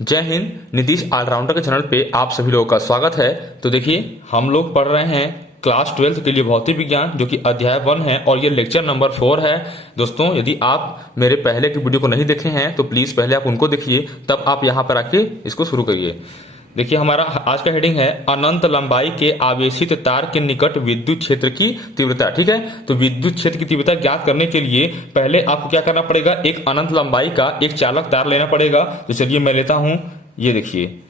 जय हिंद। नीतीश ऑलराउंडर के चैनल पे आप सभी लोगों का स्वागत है। तो देखिए, हम लोग पढ़ रहे हैं क्लास 12 के लिए भौतिक विज्ञान, जो कि अध्याय 1 है और ये लेक्चर नंबर 4 है। दोस्तों, यदि आप मेरे पहले की वीडियो को नहीं देखे हैं तो प्लीज पहले आप उनको देखिए, तब आप यहाँ पर आके इसको शुरू करिए। देखिए, हमारा आज का हेडिंग है अनंत लंबाई के आवेशित तार के निकट विद्युत क्षेत्र की तीव्रता। ठीक है, तो विद्युत क्षेत्र की तीव्रता ज्ञात करने के लिए पहले आपको क्या करना पड़ेगा, एक अनंत लंबाई का एक चालक तार लेना पड़ेगा। तो चलिए मैं लेता हूं, ये देखिए,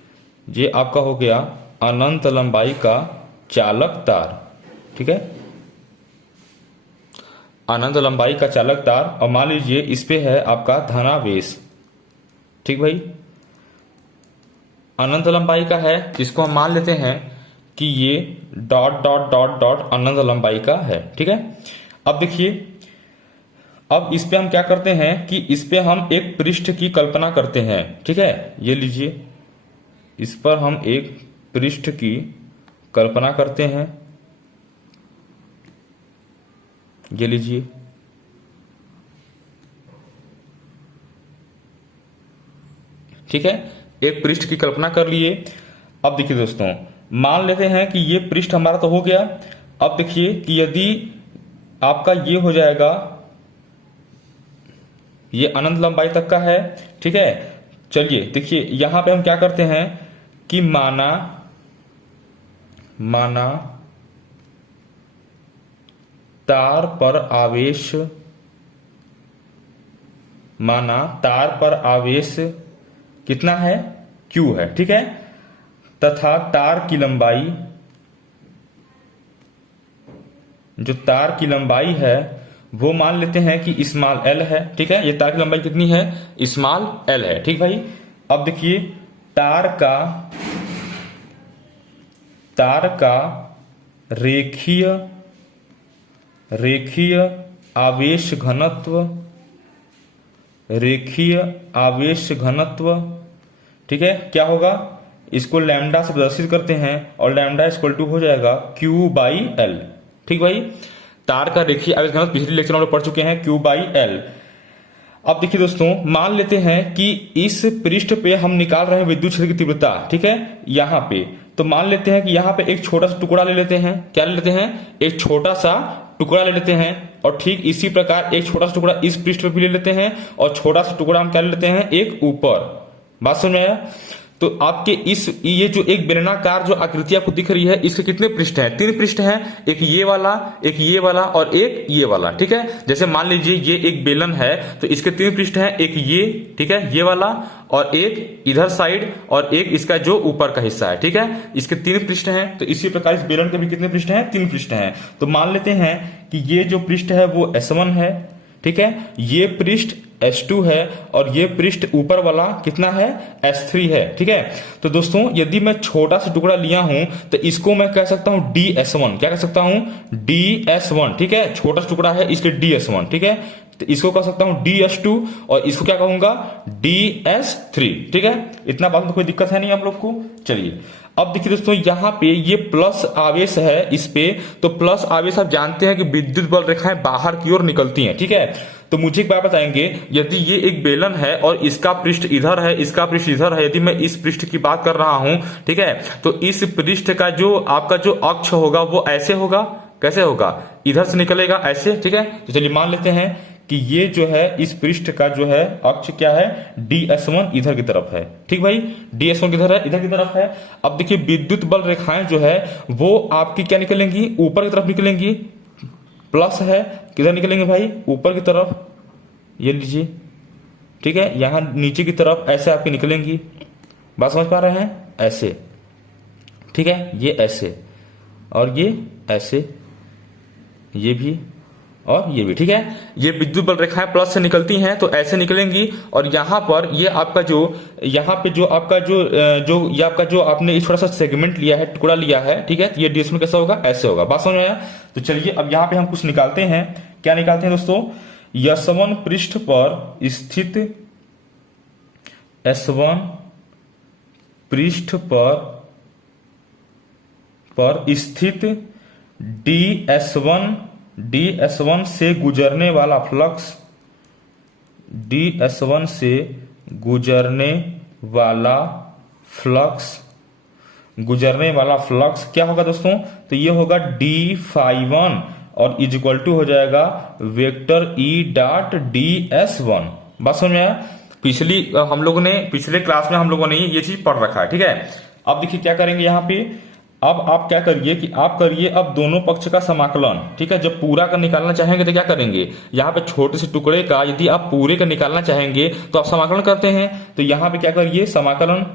ये आपका हो गया अनंत लंबाई का चालक तार। ठीक है, अनंत लंबाई का चालक तार, और मान लीजिए इस पे है आपका धनावेश। ठीक भाई, अनंत लंबाई का है, जिसको हम मान लेते हैं कि ये डॉट डॉट डॉट डॉट अनंत लंबाई का है। ठीक है, अब देखिए, अब इस पे हम क्या करते हैं कि इस पे हम एक पृष्ठ की कल्पना करते हैं। ठीक है, ये लीजिए, इस पर हम एक पृष्ठ की कल्पना करते हैं। ये लीजिए, ठीक है, एक पृष्ठ की कल्पना कर लिए। अब देखिए दोस्तों, मान लेते हैं कि ये पृष्ठ हमारा तो हो गया। अब देखिए कि यदि आपका ये हो जाएगा, ये अनंत लंबाई तक का है। ठीक है, चलिए देखिए, यहां पे हम क्या करते हैं कि माना तार पर आवेश कितना है, Q है। ठीक है, तथा तार की लंबाई, जो तार की लंबाई है वो मान लेते हैं कि स्मॉल l है। ठीक है, ये तार की लंबाई कितनी है, स्मॉल l है। ठीक भाई, अब देखिए, तार का रेखीय आवेश घनत्व, ठीक है, क्या होगा, इसको लैम्डा से प्रदर्शित करते हैं और लैम्डा इक्वल टू हो जाएगा Q/L। ठीक भाई, तार का रेखीय आवेश घनत्व पिछले लेक्चर में हम लोग पढ़ चुके हैं, Q/L। अब देखिए दोस्तों, मान लेते हैं कि इस पृष्ठ पे हम निकाल रहे हैं विद्युत क्षेत्र की तीव्रता। ठीक है, यहां पे तो मान लेते हैं कि यहां पे एक छोटा सा टुकड़ा ले लेते हैं। क्या ले लेते हैं, एक छोटा सा टुकड़ा ले लेते हैं। और ठीक इसी प्रकार एक छोटा सा टुकड़ा इस पृष्ठ पे भी ले लेते हैं, और छोटा सा टुकड़ा हम क्या ले लेते हैं, एक ऊपर। बात समझ में आया? तो आपके ये जो एक बेलनाकार जो आकृति आपको दिख रही है, इसके कितने पृष्ठ हैं, 3 पृष्ठ हैं, एक ये वाला और एक ये वाला। ठीक है, जैसे मान लीजिए ये एक बेलन है तो इसके 3 पृष्ठ हैं, एक ये, ठीक है, ये वाला, और एक इधर साइड, और एक इसका जो ऊपर का हिस्सा है। ठीक है, इसके 3 पृष्ठ हैं। तो इसी प्रकार इस बेलन के भी कितने पृष्ठ हैं, 3 पृष्ठ हैं। तो मान लेते हैं कि ये जो पृष्ठ है वो S1 है। ठीक है, ये पृष्ठ S2 है, और ये पृष्ठ ऊपर वाला कितना है, S3 है। ठीक है, तो दोस्तों, यदि मैं छोटा सा टुकड़ा लिया हूं तो इसको मैं कह सकता हूं DS1। क्या कह सकता हूं, DS1। ठीक है, छोटा सा टुकड़ा है, इसके DS1। ठीक है, तो इसको कह सकता हूं DS2, और इसको क्या कहूंगा, DS3। ठीक है, इतना बात में कोई दिक्कत है नहीं आप लोग को। चलिए, अब देखिए दोस्तों, यहां पे ये प्लस आवेश है इस पे, तो प्लस आवेश आप जानते हैं कि विद्युत बल रेखाएं बाहर की ओर निकलती हैं। ठीक है, तो मुझे एक बात बताएंगे, यदि ये एक बेलन है और इसका पृष्ठ इधर है, इसका पृष्ठ इधर है, यदि मैं इस पृष्ठ की बात कर रहा हूं, ठीक है, तो इस पृष्ठ का जो आपका जो अक्ष होगा वो ऐसे होगा। कैसे होगा, इधर से निकलेगा ऐसे। ठीक है, तो चलिए मान लेते हैं कि ये जो है इस पृष्ठ का जो है अक्ष क्या है, DS1 इधर की तरफ है। ठीक भाई, DS1 किधर है, इधर की तरफ है। अब देखिए, विद्युत बल रेखाएं जो है वो आपकी क्या निकलेंगी, ऊपर की तरफ निकलेंगी। प्लस है, किधर निकलेंगे भाई, ऊपर की तरफ। ये लीजिए, ठीक है, यहां नीचे की तरफ ऐसे आपकी निकलेंगी। बात समझ पा रहे हैं, ऐसे। ठीक है, ये ऐसे, और ये ऐसे, ये भी और ये भी। ठीक है, ये विद्युत बल रेखाएं प्लस से निकलती हैं तो ऐसे निकलेंगी, और यहां पर ये आपका जो यहां पे जो आपका जो ये आपका जो आपने छोटा सा सेगमेंट लिया है, टुकड़ा लिया है। ठीक है, तो ये DS में कैसा होगा, ऐसे होगा। बात समझ में आया? तो चलिए, अब यहां पे हम कुछ निकालते हैं। क्या निकालते हैं दोस्तों, S1 पृष्ठ पर स्थित S1 पृष्ठ पर स्थित DS1 से गुजरने वाला फ्लक्स, DS1 से गुजरने वाला फ्लक्स, गुजरने वाला फ्लक्स क्या होगा दोस्तों? तो ये होगा d∅1 और इज इक्वल टू हो जाएगा वेक्टर ई डॉट ds1। बात समझ में आया? हम लोगों ने पिछले क्लास में हम लोगों ने ये चीज पढ़ रखा है, ठीक है। अब देखिए क्या करेंगे यहाँ पे, अब आप क्या करिए कि आप करिए अब दोनों पक्ष का समाकलन, ठीक है। जब पूरा का निकालना चाहेंगे तो क्या करेंगे, यहाँ पे छोटे से टुकड़े का यदि आप पूरे का निकालना चाहेंगे तो आप समाकलन करते हैं। तो यहाँ पे क्या करिए, समाकलन,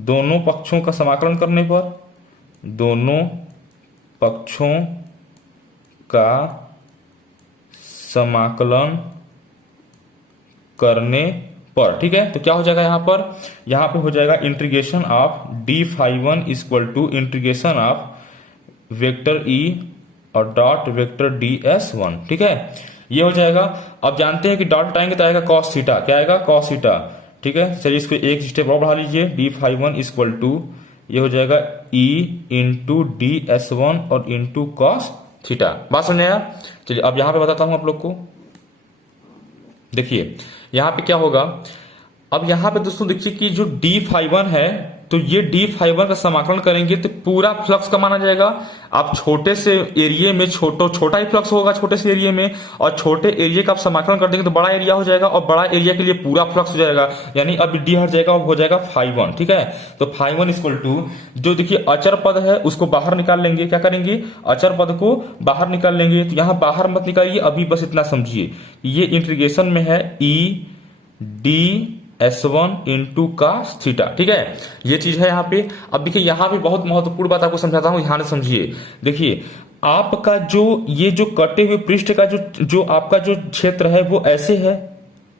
दोनों पक्षों का समाकलन करने पर, दोनों पक्षों का समाकलन करने पर, ठीक है। तो क्या हो जाएगा यहाँ पे हो जाएगा integration of d∅1 equal to integration of vector E और डॉट वेक्टर ds1, ठीक है। ये हो जाएगा। अब जानते हैं कि डॉट हटाएंगे तो आएगा cos थीटा, क्या आएगा cos थीटा, ठीक है। चलिए इसको एक स्टेप और बढ़ा लीजिए, d∅1 इक्वल टू ये हो जाएगा e इंटू ds1 और इंटू cos थीटा। बात समझ आया? चलिए अब यहां पे बताता हूं आप लोग को। देखिए यहां पे क्या होगा, अब यहां पे दोस्तों देखिए कि जो d∅1 है, तो ये d∅1 का समाकलन करेंगे तो पूरा फ्लक्स का माना जाएगा। आप छोटे से एरिया में छोटा ही फ्लक्स होगा छोटे से एरिया में, और छोटे एरिया का आप समाकलन कर देंगे तो बड़ा एरिया हो जाएगा, और बड़ा एरिया के लिए पूरा फ्लक्स हो जाएगा। यानी अब d हट जाएगा, अब हो जाएगा ∅1, ठीक है। तो ∅1 इक्वल टू जो देखिए अचर पद है उसको बाहर निकाल लेंगे। क्या करेंगे, अचर पद को बाहर निकाल लेंगे। तो यहां बाहर मत निकालिए, अभी बस इतना समझिए, ये इंटीग्रेशन में है e ds1 into cos theta, ठीक है। ये चीज है यहाँ पे। अब देखिए यहाँ पे बहुत महत्वपूर्ण बात आपको समझाता हूं, ध्यान से समझिए। देखिए आपका जो ये जो कटे हुए पृष्ठ का जो आपका जो क्षेत्र है वो ऐसे है,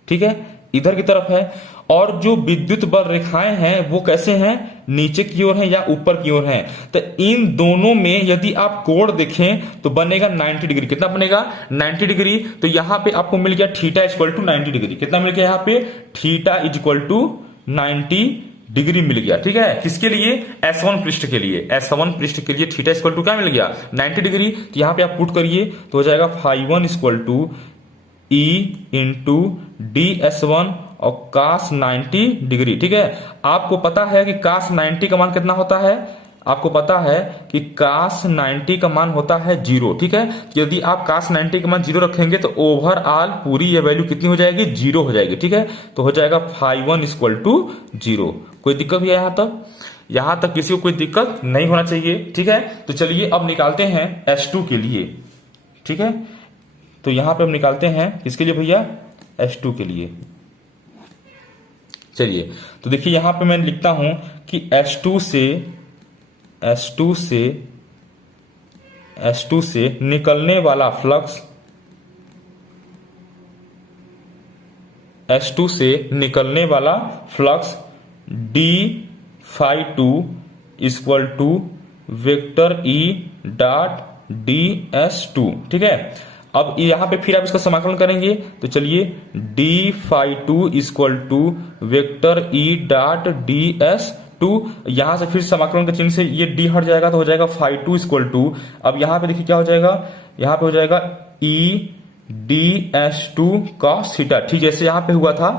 ठीक है, इधर की तरफ है, और जो विद्युत बल रेखाएं हैं वो कैसे हैं, नीचे की ओर हैं या ऊपर की ओर हैं। तो इन दोनों में यदि आप कोण देखें तो बनेगा 90 डिग्री। कितना बनेगा, 90 डिग्री। तो यहां पे आपको मिल गया थीटा इक्वल टू 90 डिग्री। कितना मिल गया यहाँ पे, थीटा इक्वल टू 90 डिग्री मिल गया, ठीक है। किसके लिए, S1 पृष्ठ के लिए, S1 पृष्ठ के लिए थीटा इक्वल टू क्या मिल गया, 90 डिग्री। तो यहाँ पे आप पुट करिए तो हो जाएगा ∅1 equal to E into ds1 और cos 90 डिग्री, ठीक है। आपको पता है कि cos 90 का मान कितना होता है, आपको पता है कि cos 90 का मान होता है 0, ठीक है। यदि आप cos 90 का मान 0 रखेंगे तो ओवरऑल पूरी ये वैल्यू कितनी हो जाएगी, 0 हो जाएगी, ठीक है। तो हो जाएगा ∅1 इक्वल टू 0। कोई दिक्कत भी है यहां तक किसी को कोई दिक्कत नहीं होना चाहिए, ठीक है। तो चलिए अब निकालते हैं S2 के लिए, ठीक है। तो यहां पे हम निकालते हैं किसके लिए भैया, S2 के लिए। चलिए तो देखिए यहां पे मैं लिखता हूं कि S2 से निकलने वाला फ्लक्स, S2 से निकलने वाला flux d∅2 equal to vector E dot ds2, ठीक है। अब यहां पे फिर आप इसका समाकलन करेंगे तो चलिए d∅2 equal to vector E dot ds2, यहां से फिर समाकलन के चिन्ह से ये d हट जाएगा तो हो जाएगा ∅2 इक्वल टू, अब यहां पे देखिए क्या हो जाएगा, यहां पे हो जाएगा E ds2 cos थीटा, ठीक जैसे यहां पे हुआ था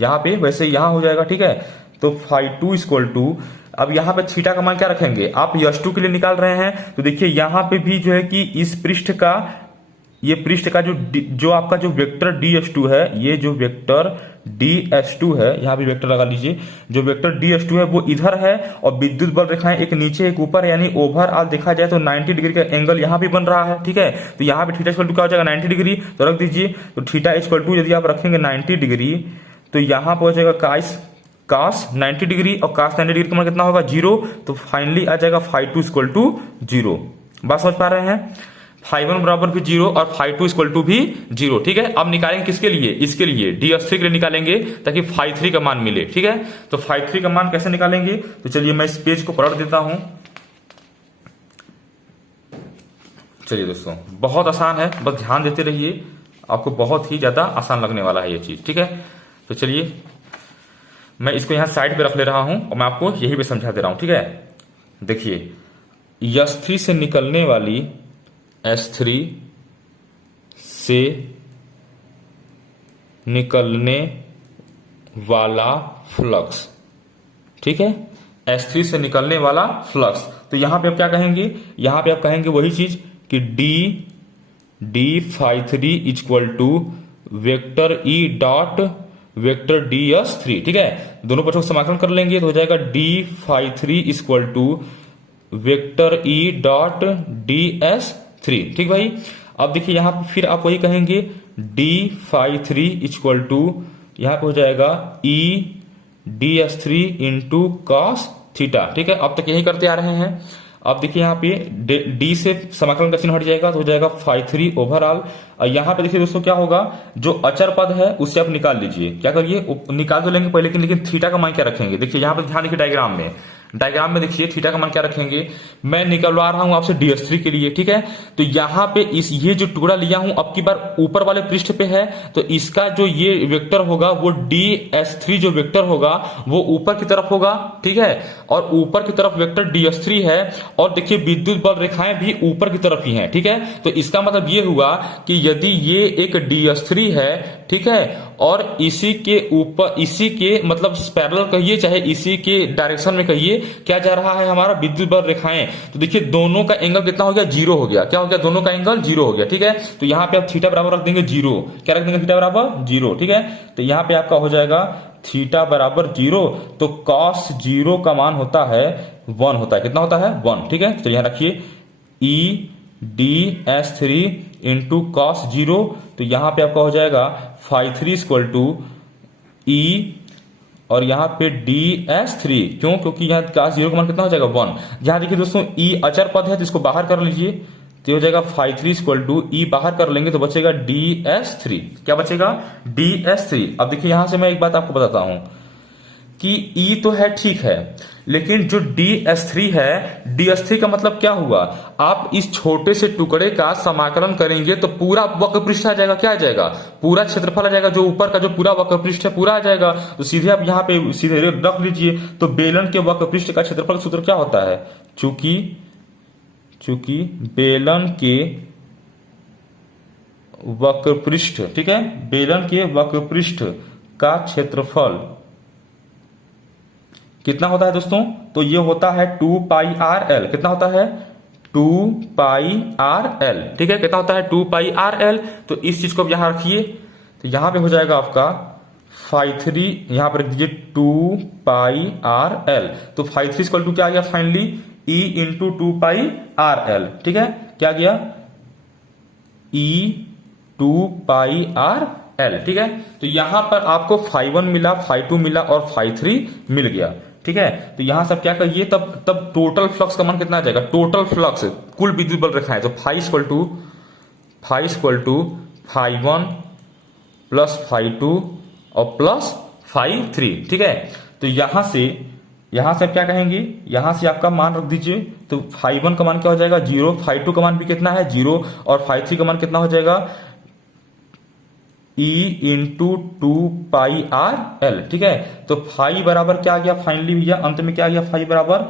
यहां पे वैसे यहां हो जाएगा, ठीक है। तो ∅2 इक्वल टू, अब यहां पे थीटा का मान क्या रखेंगे, आप S2 के लिए निकाल रहे हैं तो देखिए यहां पे भी जो है कि इस पृष्ठ का, ये पृष्ठ का जो आपका जो वेक्टर ds2 है, ये जो वेक्टर ds2 है, यहां भी वेक्टर लगा लीजिए, जो वेक्टर ds2 है वो इधर है और विद्युत बल रेखाएं एक नीचे एक ऊपर, यानी ओवरऑल देखा जाए तो 90 डिग्री का एंगल यहां भी बन रहा है, ठीक है। तो यहां पे थीटा इक्वल टू क्या हो जाएगा, 90 डिग्री, तो रख दीजिए। तो थीटा इक्वल टू यदि आप रखेंगे 90 डिग्री तो यहां पर हो जाएगा cos 90 डिग्री, और cos 90 डिग्री का मान कितना होगा, 0। तो फाइनली आ जाएगा ∅2 इक्वल टू 0। बात समझ पा रहे हैं, ∅1 बराबर भी 0 और ∅2 इक्वल टू भी 0, ठीक है। अब निकालेंगे किसके लिए, इसके लिए ds3 के लिए निकालेंगे ताकि ∅3 का मान मिले, ठीक है। तो ∅3 का मान कैसे निकालेंगे, तो चलिए मैं इस पेज को पलट देता हूं। चलिए दोस्तों बहुत आसान है, बस ध्यान देते रहिए, आपको बहुत ही ज्यादा आसान लगने वाला है ये चीज, ठीक है। तो चलिए मैं इसको यहां साइड पे रख ले रहा हूं और मैं आपको यही पे समझा दे रहा हूं, ठीक है। देखिए S3 से निकलने वाली, S3 से निकलने वाला फ्लक्स, ठीक है, S3 से निकलने वाला फ्लक्स। तो यहां पे आप क्या कहेंगे, यहां पे आप कहेंगे वही चीज कि d phi 3 equal to vector E dot vector DS3। ठीक है, दोनों पक्षों का समाकलन कर लेंगे तो हो जाएगा D phi 3 equal to vector E dot DS3। ठीक भाई, अब देखिए यहां पे फिर आप वही कहेंगे डी फाई 3 इक्वल टू यहां पे हो जाएगा ई DS3 इंटू कॉस थीटा। ठीक है, अब तक यही करते आ रहे हैं। अब देखिए यहाँ पे डी से समाकलन का चिन्ह हट जाएगा तो हो जाएगा फाई 3 ओवरऑल। यहाँ पे देखिए दोस्तों क्या होगा, जो अचर पद है उससे आप निकाल लीजिए। क्या करिए, निकाल तो लेंगे पहले, लेकिन थीटा का मान क्या रखेंगे। देखिए यहाँ पे ध्यान देखिए डायग्राम में देखिए थीटा का मान क्या रखेंगे। मैं निकलवा रहा हूं आपसे DS3 के लिए। ठीक है, तो यहां पे ये जो टुकड़ा लिया हूं अब की बार ऊपर वाले पृष्ठ पे है, तो इसका जो ये वेक्टर होगा वो DS3 जो वेक्टर होगा वो ऊपर की तरफ होगा। ठीक है, और ऊपर की तरफ वेक्टर DS3 है, और देखिए विद्युत बल रेखाएं भी ऊपर की तरफ ही हैं। ठीक है, तो इसका मतलब ये हुआ कि यदि ये एक DS3 है, ठीक है, और इसी के ऊपर, इसी के मतलब पैरेलल कहिए चाहे इसी के डायरेक्शन में कहिए, क्या जा रहा है हमारा विद्युत बल रेखाएं, तो देखिए दोनों का एंगल कितना हो गया, 0 हो गया। क्या हो गया, दोनों का एंगल 0 हो गया। ठीक है, तो यहां पे आप थीटा बराबर रख देंगे 0। क्या रख देंगे, थीटा बराबर 0। ठीक है, तो यहां पे आपका हो जाएगा थीटा बराबर 0, तो cos 0 का मान होता है 1 होता है। कितना होता है, 1। ठीक है, तो यहां रखिए ई DS3 इंटू कॉस 0, तो यहां पे आपका हो जाएगा फाई 3 इक्वल टू ई और यहां पे DS3। क्यों, क्योंकि यहां cos 0 का मान कितना हो जाएगा, 1। यहां देखिए दोस्तों ई अचर पद है तो इसको बाहर कर लीजिए, तो हो जाएगा फाई 3 इक्वल टू ई बाहर कर लेंगे तो बचेगा DS3। क्या बचेगा, DS3। अब देखिए यहां से मैं एक बात आपको बताता हूं कि ई तो है, ठीक है, लेकिन जो DS3 है, DS3 का मतलब क्या हुआ, आप इस छोटे से टुकड़े का समाकलन करेंगे तो पूरा वक्र पृष्ठ आ जाएगा। क्या आ जाएगा, पूरा क्षेत्रफल आ जाएगा, जो ऊपर का जो पूरा वक्र पृष्ठ है पूरा आ जाएगा। तो सीधे आप यहाँ पे सीधे रख लीजिए, तो बेलन के वक्र पृष्ठ का क्षेत्रफल सूत्र क्या होता है, चूंकि बेलन के वक्र पृष्ठ, ठीक है, बेलन के वक्र पृष्ठ का क्षेत्रफल कितना होता है दोस्तों, तो ये होता है 2πRL। कितना होता है, 2πRL। ठीक है, कितना होता है, 2πRL। तो इस चीज को अब यहां रखिए, तो यहां पे हो जाएगा आपका फाई 3, यहां पर रख दीजिए 2πRL। तो फाई 3 इक्वल टू क्या आ गया फाइनली, E इंटू 2πRL। ठीक है, क्या गया, E 2πRL। ठीक है, तो यहां पर आपको फाई 1 मिला, फाई 2 मिला और फाई 3 मिल गया। ठीक है, तो यहां सब क्या करिए, तब टोटल फ्लक्स का मान कितना आ जाएगा, टोटल फ्लक्स कुल विद्युत बल रेखाएं, तो phi equal to phi 1 plus phi 2 और प्लस फाई 3। ठीक है, तो यहां से आप क्या कहेंगे, यहां से आपका मान रख दीजिए, तो फाई 1 का मान क्या हो जाएगा 0, फाई 2 का मान भी कितना है 0, और फाई 3 का मान कितना हो जाएगा E इंटू 2πRL। ठीक है, तो फाई बराबर क्या आ गया फाइनली भैया, अंत में क्या आ गया, फाई बराबर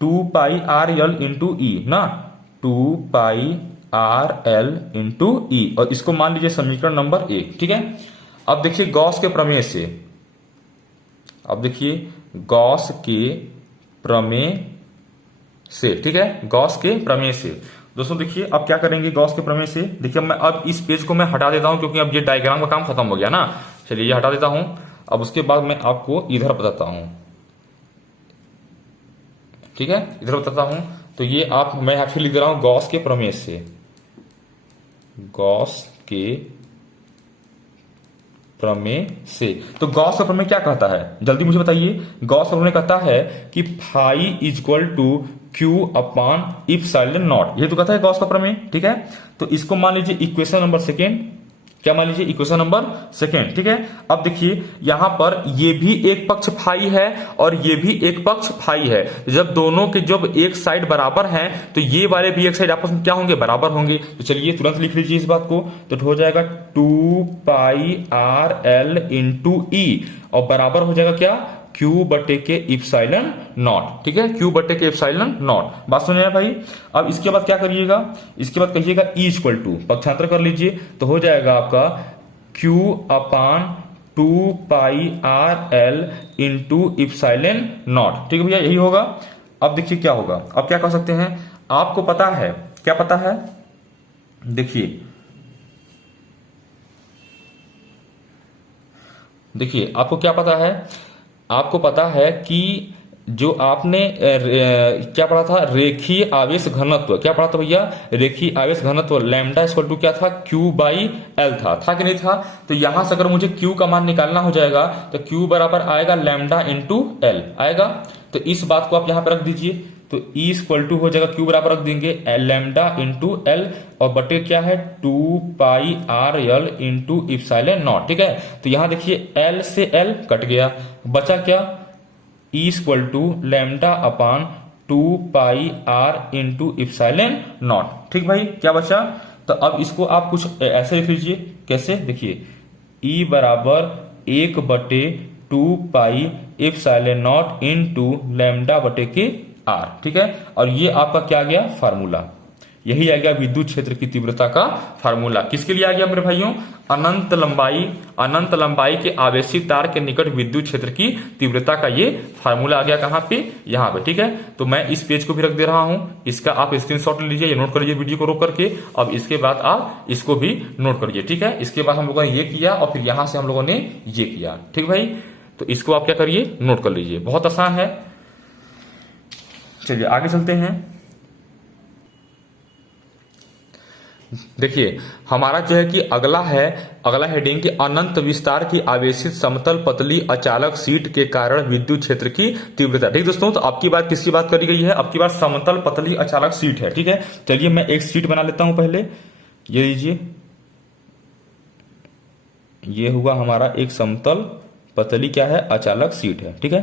2πRL इंटू ई ना, 2πRL इंटू ई, और इसको मान लीजिए समीकरण नंबर 1। ठीक है, अब देखिए गॉस के प्रमेय से, ठीक है, गॉस के प्रमेय से दोस्तों देखिए अब क्या करेंगे गॉस के प्रमेय से। देखिए मैं अब इस पेज को मैं हटा देता हूं क्योंकि अब ये डायग्राम का काम खत्म हो गया ना। चलिए ये हटा देता हूं, अब उसके बाद मैं आपको इधर बताता हूं। ठीक है, इधर बताता हूं, तो ये मैं फिर लिख रहा हूं गॉस के प्रमेय से, गॉस के प्रमेय से। तो गॉस का प्रमेय क्या कहता है, जल्दी मुझे बताइए। गॉस का प्रमेय कहता है कि phi equal to q upon epsilon naught, ये तो कहता है गॉस का प्रमेय। ठीक है, तो इसको मान लीजिए इक्वेशन नंबर सेकेंड, क्या मान लीजिए इक्वेशन नंबर सेकेंड। ठीक है, अब देखिए यहां पर ये भी एक पक्ष फाई है और ये भी एक पक्ष फाई है। जब दोनोल के जब एक साइड बराबर हैं तो ये वाले भी एक साइड आपस में क्या होंगे, बराबर होंगे। तो चलिए तुरंत लिख लीजिए इस बात को, तो हो जाएगा 2πRL इंटू ई, और बराबर हो जाएगा क्या, Q बटे के इप्सिलॉन नॉट। ठीक है, Q बटे के इप्सिलॉन नॉट। बात सुनिए भाई, अब इसके बाद क्या करिएगा, इसके बाद कहिएगा E इक्वल टू पक्षांतर कर लीजिए, तो हो जाएगा आपका Q upon 2 pi R L into epsilon naught. ठीक है भैया, यही होगा। अब देखिए क्या होगा, अब क्या कर सकते हैं, आपको पता है, क्या पता है, देखिए आपको क्या पता है, आपको पता है कि जो आपने क्या पढ़ा था, रेखीय आवेश घनत्व, क्या पढ़ा था भैया, रेखीय आवेश घनत्व लैम्डा इक्वल टू क्या था, Q बाई एल था कि नहीं था। तो यहां से अगर मुझे Q का मान निकालना हो जाएगा तो Q बराबर आएगा लैम्डा इंटू एल आएगा। तो इस बात को आप यहां पर रख दीजिए, तो E इक्वल टू हो जाएगा, Q बराबर रख देंगे लैम्डा इंटू एल और बटे क्या है 2 pi R L into epsilon naught. ठीक है, तो यहां देखिए L से L कट गया, बचा क्या, E equal to lambda upon 2 pi r into epsilon naught. ठीक भाई, क्या बचा, तो अब इसको आप कुछ ऐसे लिख लीजिए, कैसे, देखिए E बराबर 1/2 पाई इप्सिलॉन नॉट इंटू लैम्डा बटे के आर। ठीक है, और ये आपका क्या आ गया, फार्मूला, यही आ गया विद्युत क्षेत्र की तीव्रता का फार्मूला। किसके लिए आ गया मेरे भाइयों, अनंत लंबाई के आवेशित तार के निकट विद्युत क्षेत्र की तीव्रता का ये फार्मूला आ गया, कहां पे, यहां पे। ठीक है, तो मैं इस पेज को भी रख दे रहा हूं, इसका आप स्क्रीनशॉट ले लीजिए, नोट कर लीजिए वीडियो को रोक करके। अब इसके बाद आप इसको भी नोट करिए। ठीक है, इसके बाद हम लोगों ने ये किया और फिर यहां से हम लोगों ने ये किया। ठीक भाई, तो इसको आप क्या करिए, नोट कर लीजिए, बहुत आसान है। चलिए आगे चलते हैं। देखिए हमारा जो है कि अगला हेडिंग कि अनंत विस्तार की आवेशित समतल पतली अचालक सीट के कारण विद्युत क्षेत्र की तीव्रता। ठीक दोस्तों, तो आपकी बात किसकी बात करी गई है, आपकी बात समतल पतली अचालक सीट है। ठीक है, चलिए मैं एक सीट बना लेता हूं पहले, ये लीजिए, ये हुआ हमारा एक समतल पतली क्या है, अचालक सीट है। ठीक है,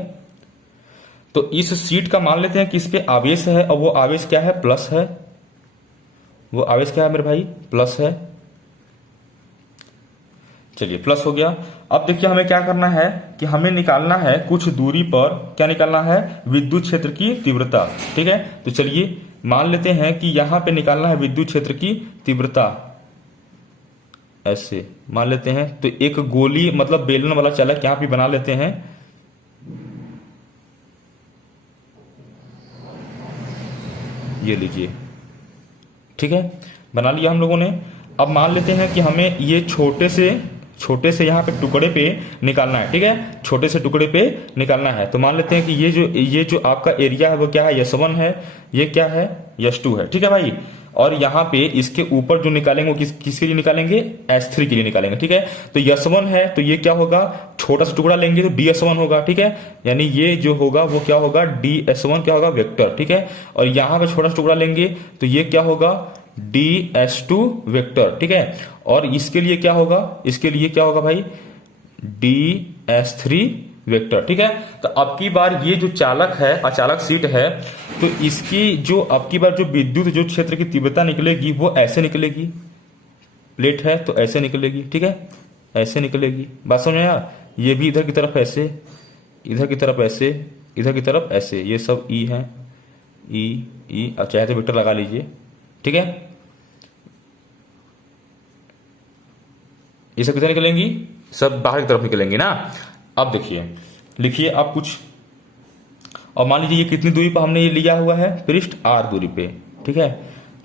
तो इस सीट का मान लेते हैं कि इस पे आवेश है और वो आवेश क्या है, प्लस है, वो आवेश क्या है मेरे भाई, प्लस है। चलिए प्लस हो गया। अब देखिए हमें क्या करना है कि हमें निकालना है कुछ दूरी पर, क्या निकालना है, विद्युत क्षेत्र की तीव्रता। ठीक है, तो चलिए मान लेते हैं कि यहां पे निकालना है विद्युत क्षेत्र की तीव्रता, ऐसे मान लेते हैं। तो एक गोली मतलब बेलन वाला चालक यहां पे बना लेते हैं, ये लीजिए। ठीक है, बना लिया हम लोगों ने। अब मान लेते हैं कि हमें ये छोटे से यहाँ पे टुकड़े पे निकालना है। ठीक है, छोटे से टुकड़े पे निकालना है। तो मान लेते हैं कि ये जो आपका एरिया है वो क्या है, S1 है, ये क्या है, S2 है। ठीक है भाई, और यहाँ पे इसके ऊपर जो निकालेंगे वो किसके लिए निकालेंगे, S3 के लिए निकालेंगे। ठीक है, तो S1 है तो ये क्या होगा, छोटा सा टुकड़ा लेंगे तो DS1 होगा। ठीक है, यानी ये जो होगा वो क्या होगा, DS1 क्या होगा, वेक्टर। ठीक है, और यहाँ पे छोटा सा टुकड़ा लेंगे तो ये क्या होगा, DS2 वेक्टर। ठीक है, और इसके लिए क्या होगा, इसके लिए क्या होगा भाई, DS3 वेक्टर। ठीक है, तो अब की बार ये जो चालक है, अचालक सीट है, तो इसकी जो अब की बार जो विद्युत जो क्षेत्र की तीव्रता निकलेगी वो ऐसे निकलेगी, प्लेट है तो ऐसे निकलेगी। ठीक है, ऐसे निकलेगी, बात समझ में आया। ये भी इधर की तरफ ऐसे, इधर की तरफ ऐसे, इधर की तरफ ऐसे, ये सब ई है, ई अब चाहे तो वेक्टर लगा लीजिए। ठीक है, ये सब किधर निकलेंगी, सब बाहर की तरफ निकलेंगी ना। अब देखिए, लिखिए आप कुछ, और मान लीजिए ये कितनी दूरी पर हमने ये लिया हुआ है, पृष्ठ R दूरी पे। ठीक है,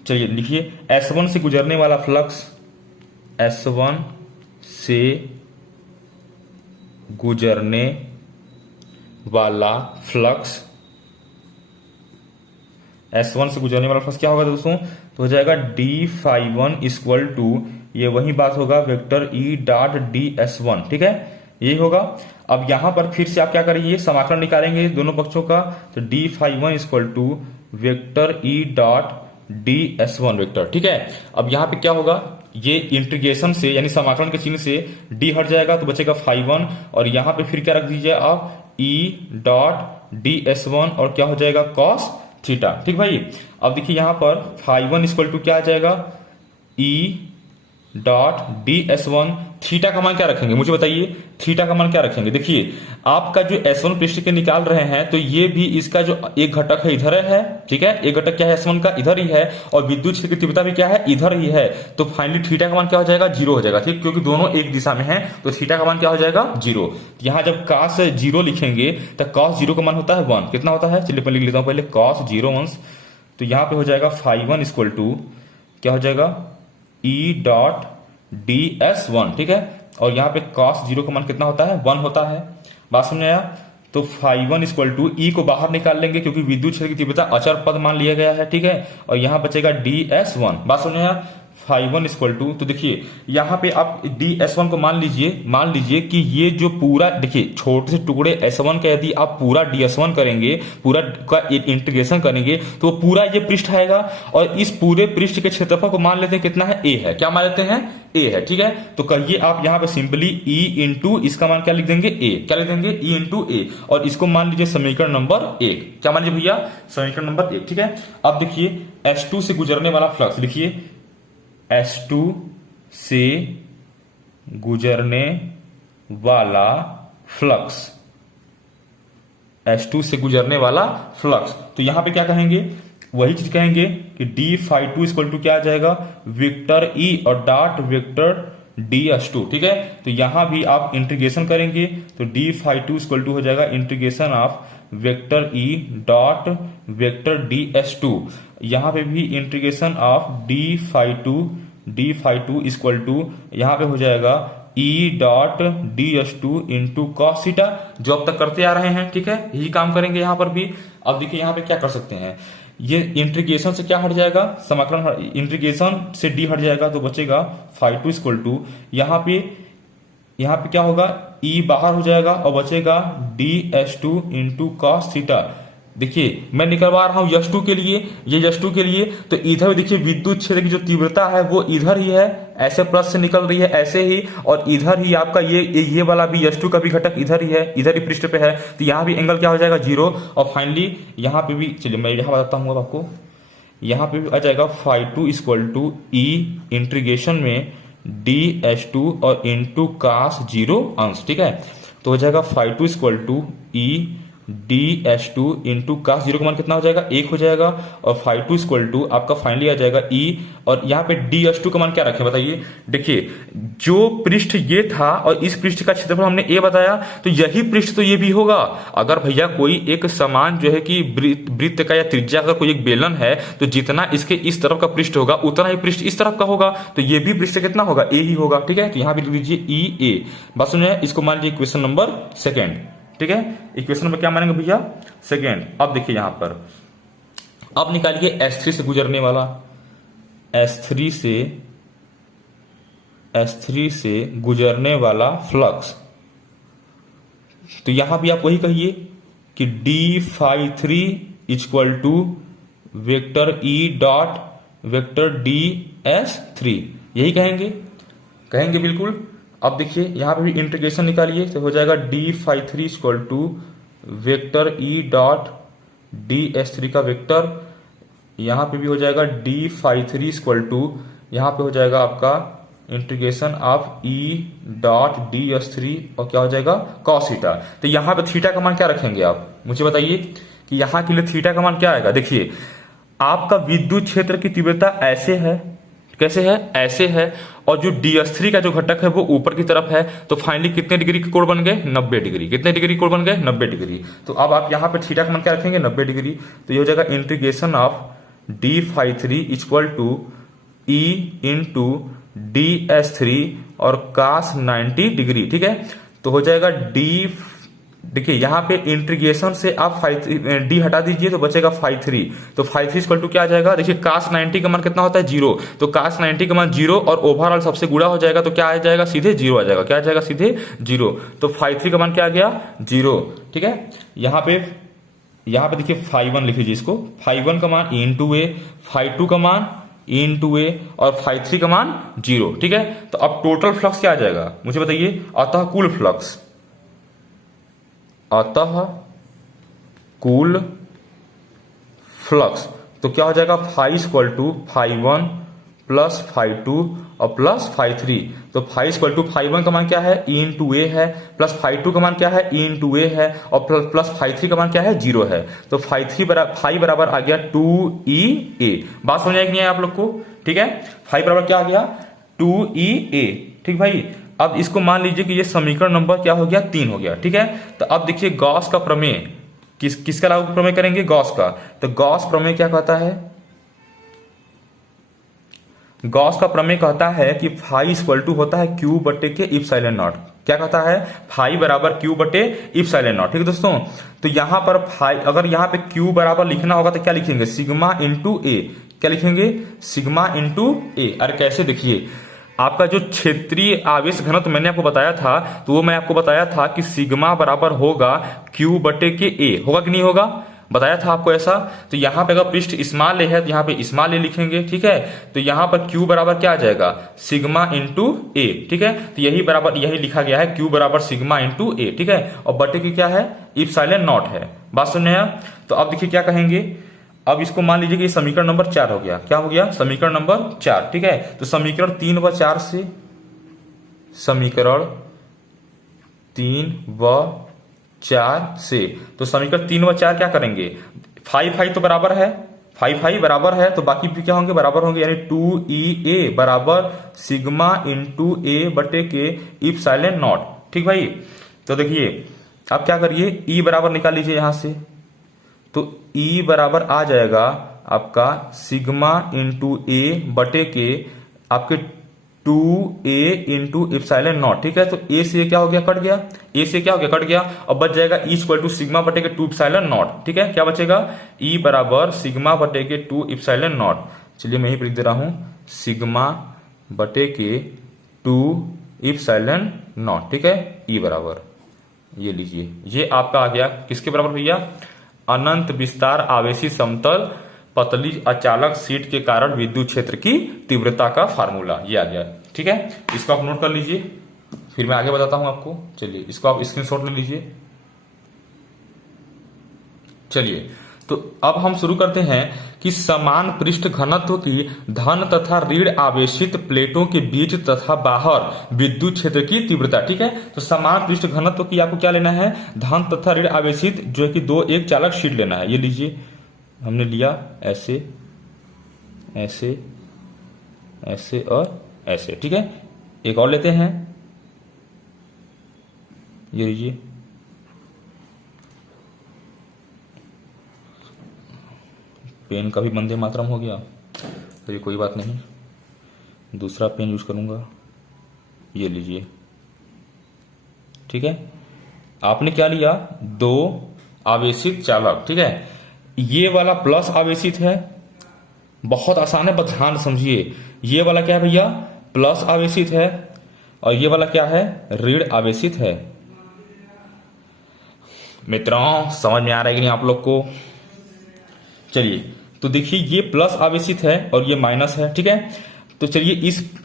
चलिए लिखिए S1 से गुजरने वाला फ्लक्स, S1 से गुजरने वाला फ्लक्स, S1 से गुजरने वाला फ्लक्स क्या होगा दोस्तों, तो हो जाएगा d∅1 इक्वल टू, ये वही बात होगा, वेक्टर E डॉट DS1। ठीक है, यही होगा। अब यहां पर फिर से आप क्या करेंगे, समाकलन निकालेंगे दोनों पक्षों का, तो d∅1 equal to vector E dot DS1 vector. ठीक है, अब यहां पे क्या होगा, ये इंटीग्रेशन से यानी समाकलन के चिन्ह से d हट जाएगा तो बचेगा ∅1, और यहां पे फिर क्या रख दीजिए आप, E डॉट DS1 और क्या हो जाएगा, cos थीटा। ठीक भाई, अब देखिए यहां पर ∅1 इक्वल टू क्या आ जाएगा, E डॉट ds1। थीटा का मान क्या रखेंगे मुझे बताइए, थीटा का मान क्या रखेंगे। देखिए आपका जो S1 पृष्ठ के निकाल रहे हैं तो ये भी इसका जो एक घटक है इधर है, ठीक है, एक घटक क्या है S1 का इधर ही है, और विद्युत क्षेत्र की तीव्रता भी क्या है इधर ही है। तो फाइनली थीटा का मान क्या हो जाएगा, 0 हो जाएगा, ठीक, क्योंकि दोनों एक दिशा में है तो थीटा का मान क्या हो जाएगा 0। यहां जब cos 0 लिखेंगे तो cos 0 का मान होता है 1, कितना होता है चलिए मैं लिख लेता हूं पहले, cos 0 1, तो यहां पे हो जाएगा φ1 इक्वल टू क्या हो जाएगा E डॉट ds1, ठीक है, और यहाँ पे cos 0 का मान कितना होता है 1 होता है। बात समझ आया। तो φ1 इक्वल टू ई को बाहर निकाल लेंगे क्योंकि विद्युत क्षेत्र की तीव्रता अचर पद मान लिया गया है, ठीक है, और यहाँ बचेगा ds1। बात समझ आया। φ1 इक्वल टू, तो देखिए यहाँ पे आप ds1 को मान लीजिए कि ये जो पूरा देखिए छोटे से टुकड़े s1 का यदि आप पूरा ds1 करेंगे, पूरा का इंटीग्रेशन करेंगे तो पूरा ये पृष्ठ आएगा, और इस पूरे पृष्ठ के क्षेत्रफल को मान लेते हैं कितना है a है, क्या मान लेते हैं a है, ठीक है। तो कहिए आप यहाँ पे सिंपली e इंटू इसका मान क्या लिख देंगे a, क्या लिख देंगे e इंटू a, और इसको मान लीजिए समीकरण नंबर 1, क्या मान लीजिए भैया समीकरण नंबर 1, ठीक है। अब देखिए S2 से गुजरने वाला फ्लक्स लिखिए, S2 से गुजरने वाला फ्लक्स, S2 से गुजरने वाला फ्लक्स, तो यहां पे क्या कहेंगे, वही चीज कहेंगे कि d∅2 इक्वल टू क्या आ जाएगा वेक्टर E और डॉट वेक्टर ds2, ठीक है। तो यहां भी आप इंटीग्रेशन करेंगे तो d∅2 इक्वल टू हो जाएगा integration of vector E dot vector ds2, यहां पे भी integration of d∅2 equal to यहां पे हो जाएगा E dot ds2 into cos theta, जो अब तक करते आ रहे हैं, ठीक है, यही काम करेंगे यहां पर भी। अब देखिए यहां पे क्या कर सकते हैं, ये इंटीग्रेशन से क्या हट जाएगा, समाकलन इंटीग्रेशन से d हट जाएगा तो बचेगा φ2 इक्वल टू यहाँ पे क्या होगा E बाहर हो जाएगा और बचेगा ds2 इंटू कॉस थीटा। देखिए मैं निकलवा रहा हूं यश2 के लिए, ये यश2 के लिए, तो इधर देखिए विद्युत क्षेत्र की जो तीव्रता है वो इधर ही है, ऐसे प्लस से निकल रही है ऐसे ही, और इधर ही आपका ये वाला भी यश2 का भी घटक इधर ही है, इधर ही पृष्ठ पे है, तो यहाँ भी एंगल क्या हो जाएगा 0, और फाइनली यहाँ पे भी चलिए मैं यहाँ बताता हूँ आपको, यहाँ पे भी आ जाएगा φ2 इक्वल टू E इंटीग्रेशन में ds2 और इंटू cos 0 अंश, ठीक है। तो हो जाएगा φ2 equal to E ds2 into cos 0 का मान कितना हो जाएगा 1 हो जाएगा, और φ2 इक्वल टू आपका फाइनली आ जाएगा E, और यहाँ पे ds2 का मान क्या रखें बताइए। देखिए जो पृष्ठ ये था और इस पृष्ठ का क्षेत्रफल हमने a बताया, तो यही पृष्ठ तो ये भी होगा। अगर भैया कोई एक समान जो है कि वृत्त का या त्रिज्या का कोई एक बेलन है तो जितना इसके इस तरफ का पृष्ठ होगा उतना ही पृष्ठ इस तरफ का होगा, तो ये भी पृष्ठ कितना होगा a ही होगा, ठीक है। तो यहाँ पे लिख लीजिए EA। बात सुनिए, इसको मान लीजिए इक्वेशन नंबर 2, ठीक है। इक्वेशन नंबर क्या मानेंगे भैया 2। अब देखिए यहां पर अब निकालिए S3 से गुजरने वाला, S3 से गुजरने वाला फ्लक्स, तो यहां भी आप वही कहिए कि d∅3 equal to vector E dot vector ds3, यही कहेंगे बिल्कुल। अब देखिए यहां पे भी इंटीग्रेशन निकालिए तो हो जाएगा d∅3 equal to vector E dot ds3 का वेक्टर, यहां पे भी हो जाएगा d∅3 इक्वल टू यहां पे हो जाएगा आपका integration of E dot ds3 और क्या हो जाएगा cos थीटा। तो यहां पे थीटा का मान क्या रखेंगे आप मुझे बताइए कि यहां के लिए थीटा का मान क्या आएगा। देखिए आपका विद्युत क्षेत्र की तीव्रता ऐसे है, कैसे है ऐसे है, और जो ds3 का जो घटक है वो ऊपर की तरफ है, तो फाइनली कितने डिग्री के कोण बन गए 90 डिग्री, कितने डिग्री कोण बन गए 90 डिग्री। तो अब आप यहाँ पे थीटा का मान क्या रखेंगे 90 डिग्री, तो ये हो जाएगा integration of d∅3 equal to E into ds3 और cos 90 डिग्री, ठीक है। तो हो जाएगा देखिए यहाँ पे इंटीग्रेशन से आप d हटा दीजिए तो बचेगा φ3, तो φ3 इक्वल टू क्या आ जाएगा, देखिए cos 90 का मान कितना होता है 0, तो cos 90 का मान 0 और ओवरऑल सबसे गुणा हो जाएगा तो क्या आ जाएगा सीधे 0 आ जाएगा, क्या आ जाएगा सीधे 0, तो φ3 का मान क्या आ गया 0, ठीक है। यहाँ पे देखिए φ1 लिख लीजिए इसको, φ1 का मान इंटू ए, φ2 का मान इंटू ए और φ3 का मान 0, ठीक है। तो अब टोटल फ्लक्स क्या आ जाएगा मुझे बताइए, अतः कुल फ्लक्स तो क्या हो जाएगा φ equal to φ1 plus five two और प्लस फाइव थ्री। तो five equal to five one का मान क्या है, ई इंटू ए है, प्लस फाइव टू का मान क्या है, ई इंटू ए है, और प्लस फाइव थ्री का मान क्या है, जीरो है। तो फाइव बराबर आ गया टू ई ए। बात समझ आएगी नहीं है आप लोग को, ठीक है। फाइव बराबर क्या आ गया, टू ई ए, ठीक भाई। अब इसको मान लीजिए कि ये समीकरण नंबर क्या हो गया, 3 हो गया, ठीक है। तो अब देखिए गॉस का प्रमेय किसका लागू प्रमेय करेंगे, गॉस का। तो गॉस प्रमेय क्या कहता है, गॉस का प्रमेय कहता है कि फाई इक्वल टू होता है क्यू बटे के इप्सिलॉन नॉट। क्या कहता है, फाई बराबर क्यू बटे इप्सिलॉन नॉट, ठीक है दोस्तों। तो यहां पर फाई, अगर यहां पे क्यू बराबर लिखना होगा तो क्या लिखेंगे, सिग्मा इंटू ए। क्या लिखेंगे, सिग्मा इंटू ए। अरे कैसे, देखिए आपका जो क्षेत्रीय आवेश घनत्व मैंने आपको बताया था, तो वो मैं आपको बताया था कि सिग्मा बराबर होगा क्यू बटे के ए, होगा कि नहीं होगा, बताया था आपको ऐसा। तो यहां पे अगर पृष्ठ स्मॉल ए है तो यहां पे स्मॉल ए लिखेंगे, ठीक है। तो यहां पर क्यू बराबर क्या आ जाएगा, सिग्मा इंटू ए, ठीक है। तो यही बराबर, यही लिखा गया है, क्यू बराबर सिग्मा इंटू ए, ठीक है। और बटे की क्या है, इप्सिलॉन नॉट है। बात सुनने आया। तो अब देखिए क्या कहेंगे, अब इसको मान लीजिए कि समीकरण नंबर 4 हो गया। क्या हो गया, समीकरण नंबर 4, ठीक है। तो समीकरण 3 व 4 से, समीकरण 3 व 4 से, तो समीकरण 3 व 4 क्या करेंगे, फाइव तो बराबर है, फाइव बराबर है, तो बाकी भी क्या होंगे, बराबर होंगे। यानी टू ई ए बराबर सिग्मा इंटू ए बटे के इप्सिलॉन नॉट, ठीक भाई। तो देखिए अब क्या करिए, ई बराबर निकाल लीजिए यहां से। तो E बराबर आ जाएगा आपका सिग्मा इंटू ए बटे के आपके 2a इंटू इप्सिलॉन नॉट, ठीक है। तो ए से क्या हो गया, कट गया, ए से क्या हो गया, कट गया। अब बच जाएगा E इक्वल टू सिग्मा बटे के 2 इप्सिलॉन नॉट, ठीक है। क्या बचेगा, E बराबर सिग्मा बटे के 2 इप्सिलॉन नॉट। चलिए मैं ही लिख दे रहा हूं, सिग्मा बटे के 2 इप्सिलॉन नॉट, ठीक है। E बराबर, ये लीजिए, ये आपका आ गया किसके बराबर भैया, अनंत विस्तार आवेशी समतल पतली अचालक शीट के कारण विद्युत क्षेत्र की तीव्रता का फार्मूला, ये आ गया, ठीक है। इसको आप नोट कर लीजिए, फिर मैं आगे बताता हूं आपको। चलिए इसको आप स्क्रीनशॉट ले लीजिए। चलिए तो अब हम शुरू करते हैं कि समान पृष्ठ घनत्व की धन तथा ऋण आवेशित प्लेटों के बीच तथा बाहर विद्युत क्षेत्र की तीव्रता, ठीक है। तो समान पृष्ठ घनत्व की आपको क्या लेना है, धन तथा ऋण आवेशित, जो है कि 2 एक चालक शीट लेना है। ये लीजिए, हमने लिया ऐसे ऐसे ऐसे और ऐसे, ठीक है। एक और लेते हैं, ये लीजिए, पेन का भी वंदे मातरम हो गया, तो ये कोई बात नहीं, दूसरा पेन यूज करूंगा, ये लीजिए, ठीक है। आपने क्या लिया, 2 आवेशित चालक, ठीक है। ये वाला प्लस आवेशित है, बहुत आसान है, बस ध्यान समझिए। ये वाला क्या है भैया, प्लस आवेशित है, और ये वाला क्या है, ऋण आवेशित है। मित्रों समझ में आ रहा है कि नहीं आप लोग को। चलिए तो देखिए, ये प्लस आवेशित है और ये माइनस है, ठीक है। तो चलिए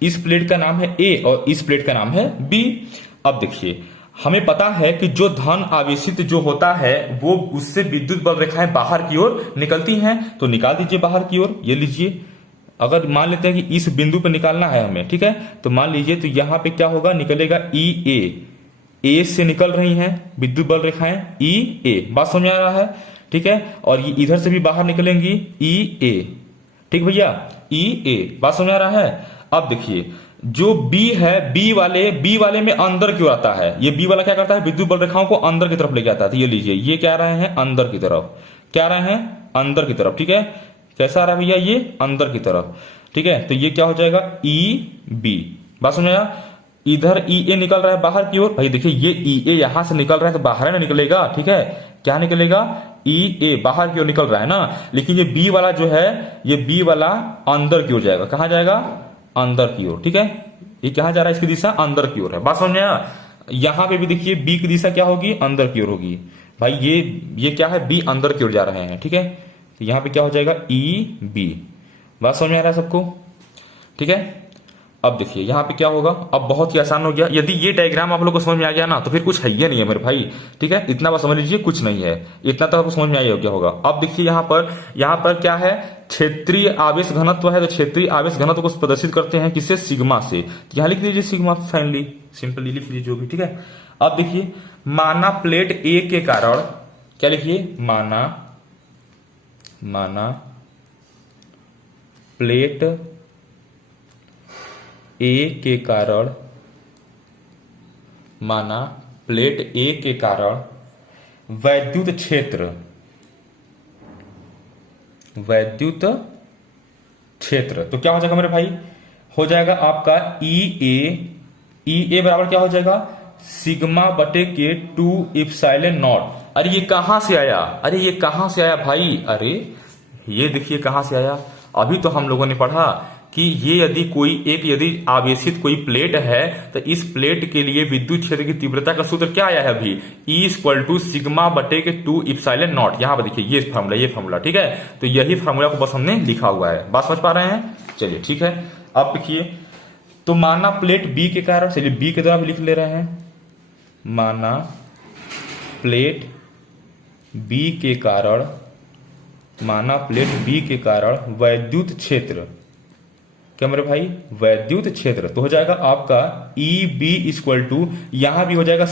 इस प्लेट का नाम है ए और इस प्लेट का नाम है बी। अब देखिए हमें पता है कि जो धन आवेशित जो होता है वो उससे विद्युत बल रेखाएं बाहर की ओर निकलती हैं, तो निकाल दीजिए बाहर की ओर। ये लीजिए, अगर मान लेते हैं कि इस बिंदु पर निकालना है हमें, ठीक है, तो मान लीजिए, तो यहां पे क्या होगा, निकलेगा ई ए से निकल रही हैं विद्युत बल रेखाएं ई ए। बात समझ आ रहा है, ठीक है। और ये इधर से भी बाहर निकलेंगी ई ए, ठीक भैया, ई ए। बात समझ आ रहा है। अब देखिए जो बी है, बी वाले में अंदर क्यों आता है, ये बी वाला क्या करता है, विद्युत बल रेखाओं को अंदर की तरफ लेके आता है। तो ये लीजिए, ये क्या आ रहे हैं, अंदर की तरफ, क्या आ रहे हैं, अंदर की तरफ, ठीक है। कैसा आ रहा है भैया, ये अंदर की तरफ, ठीक है। तो ये क्या हो जाएगा, ई बी। बात समझ आया। इधर ई ए निकल रहा है बाहर की ओर, भाई देखिए ये ई ए यहां से निकल रहा है तो बाहर ना निकलेगा, ठीक है। क्या निकलेगा, ई ए बाहर की ओर निकल रहा है ना, लेकिन ये बी वाला जो है, ये बी वाला अंदर की ओर जाएगा। कहां जाएगा, अंदर की ओर, ठीक है। ये कहां जा रहा है, इसकी दिशा अंदर की ओर है। बात समझ में आया। यहां पे भी देखिए बी की दिशा क्या होगी, अंदर की ओर होगी। भाई ये क्या है, बी अंदर की ओर जा रहे हैं, ठीक है। तो यहां पे क्या हो जाएगा, ई बी। बात समझ में आ रहा है सबको, ठीक है। अब देखिए यहां पे क्या होगा, अब बहुत ही आसान हो गया। यदि ये डायग्राम आप लोग को समझ में आ गया ना, तो फिर कुछ है ही नहीं है मेरे भाई, ठीक है। इतना बस समझ लीजिए, कुछ नहीं है, इतना तो आपको समझ में आ गया होगा। अब देखिए यहां पर क्या है, क्षेत्रीय आवेश घनत्व है, तो क्षेत्रीय आवेश घनत्व को प्रदर्शित करते हैं किससे, सिग्मा से। तो यहां लिख लीजिए सिग्मा, फाइनली सिंपली लिख लीजिए जो भी, ठीक है। अब देखिए माना प्लेट ए के कारण, क्या लिखिए, माना प्लेट ए के कारण, माना प्लेट ए के कारण वैद्युत क्षेत्र, तो क्या हो जाएगा मेरे भाई, हो जाएगा आपका ई ए बराबर क्या हो जाएगा, सिग्मा बटे के 2 इप्सिलॉन नॉट। अरे ये कहां से आया, अरे ये कहां से आया भाई, अरे ये देखिए कहां से आया। अभी तो हम लोगों ने पढ़ा कि ये यदि आवेशित कोई प्लेट है तो इस प्लेट के लिए विद्युत क्षेत्र की तीव्रता का सूत्र क्या आया है अभी, E = सिग्मा बटे के 2 इप्सिलॉन नॉट। यहां पर देखिए ये फार्मूला, ठीक है। तो यही फार्मूला को बस हमने लिखा हुआ है, बात समझ पा रहे हैं। चलिए ठीक है, अब देखिए, तो माना प्लेट बी के कारण, चलिए बी के द्वारा भी लिख ले रहे हैं, माना प्लेट बी के कारण वैद्युत क्षेत्र, क्या मेरे भाई, वैद्युत क्षेत्र, तो हो जाएगा आपका ई बी = यहां भी हो जाएगा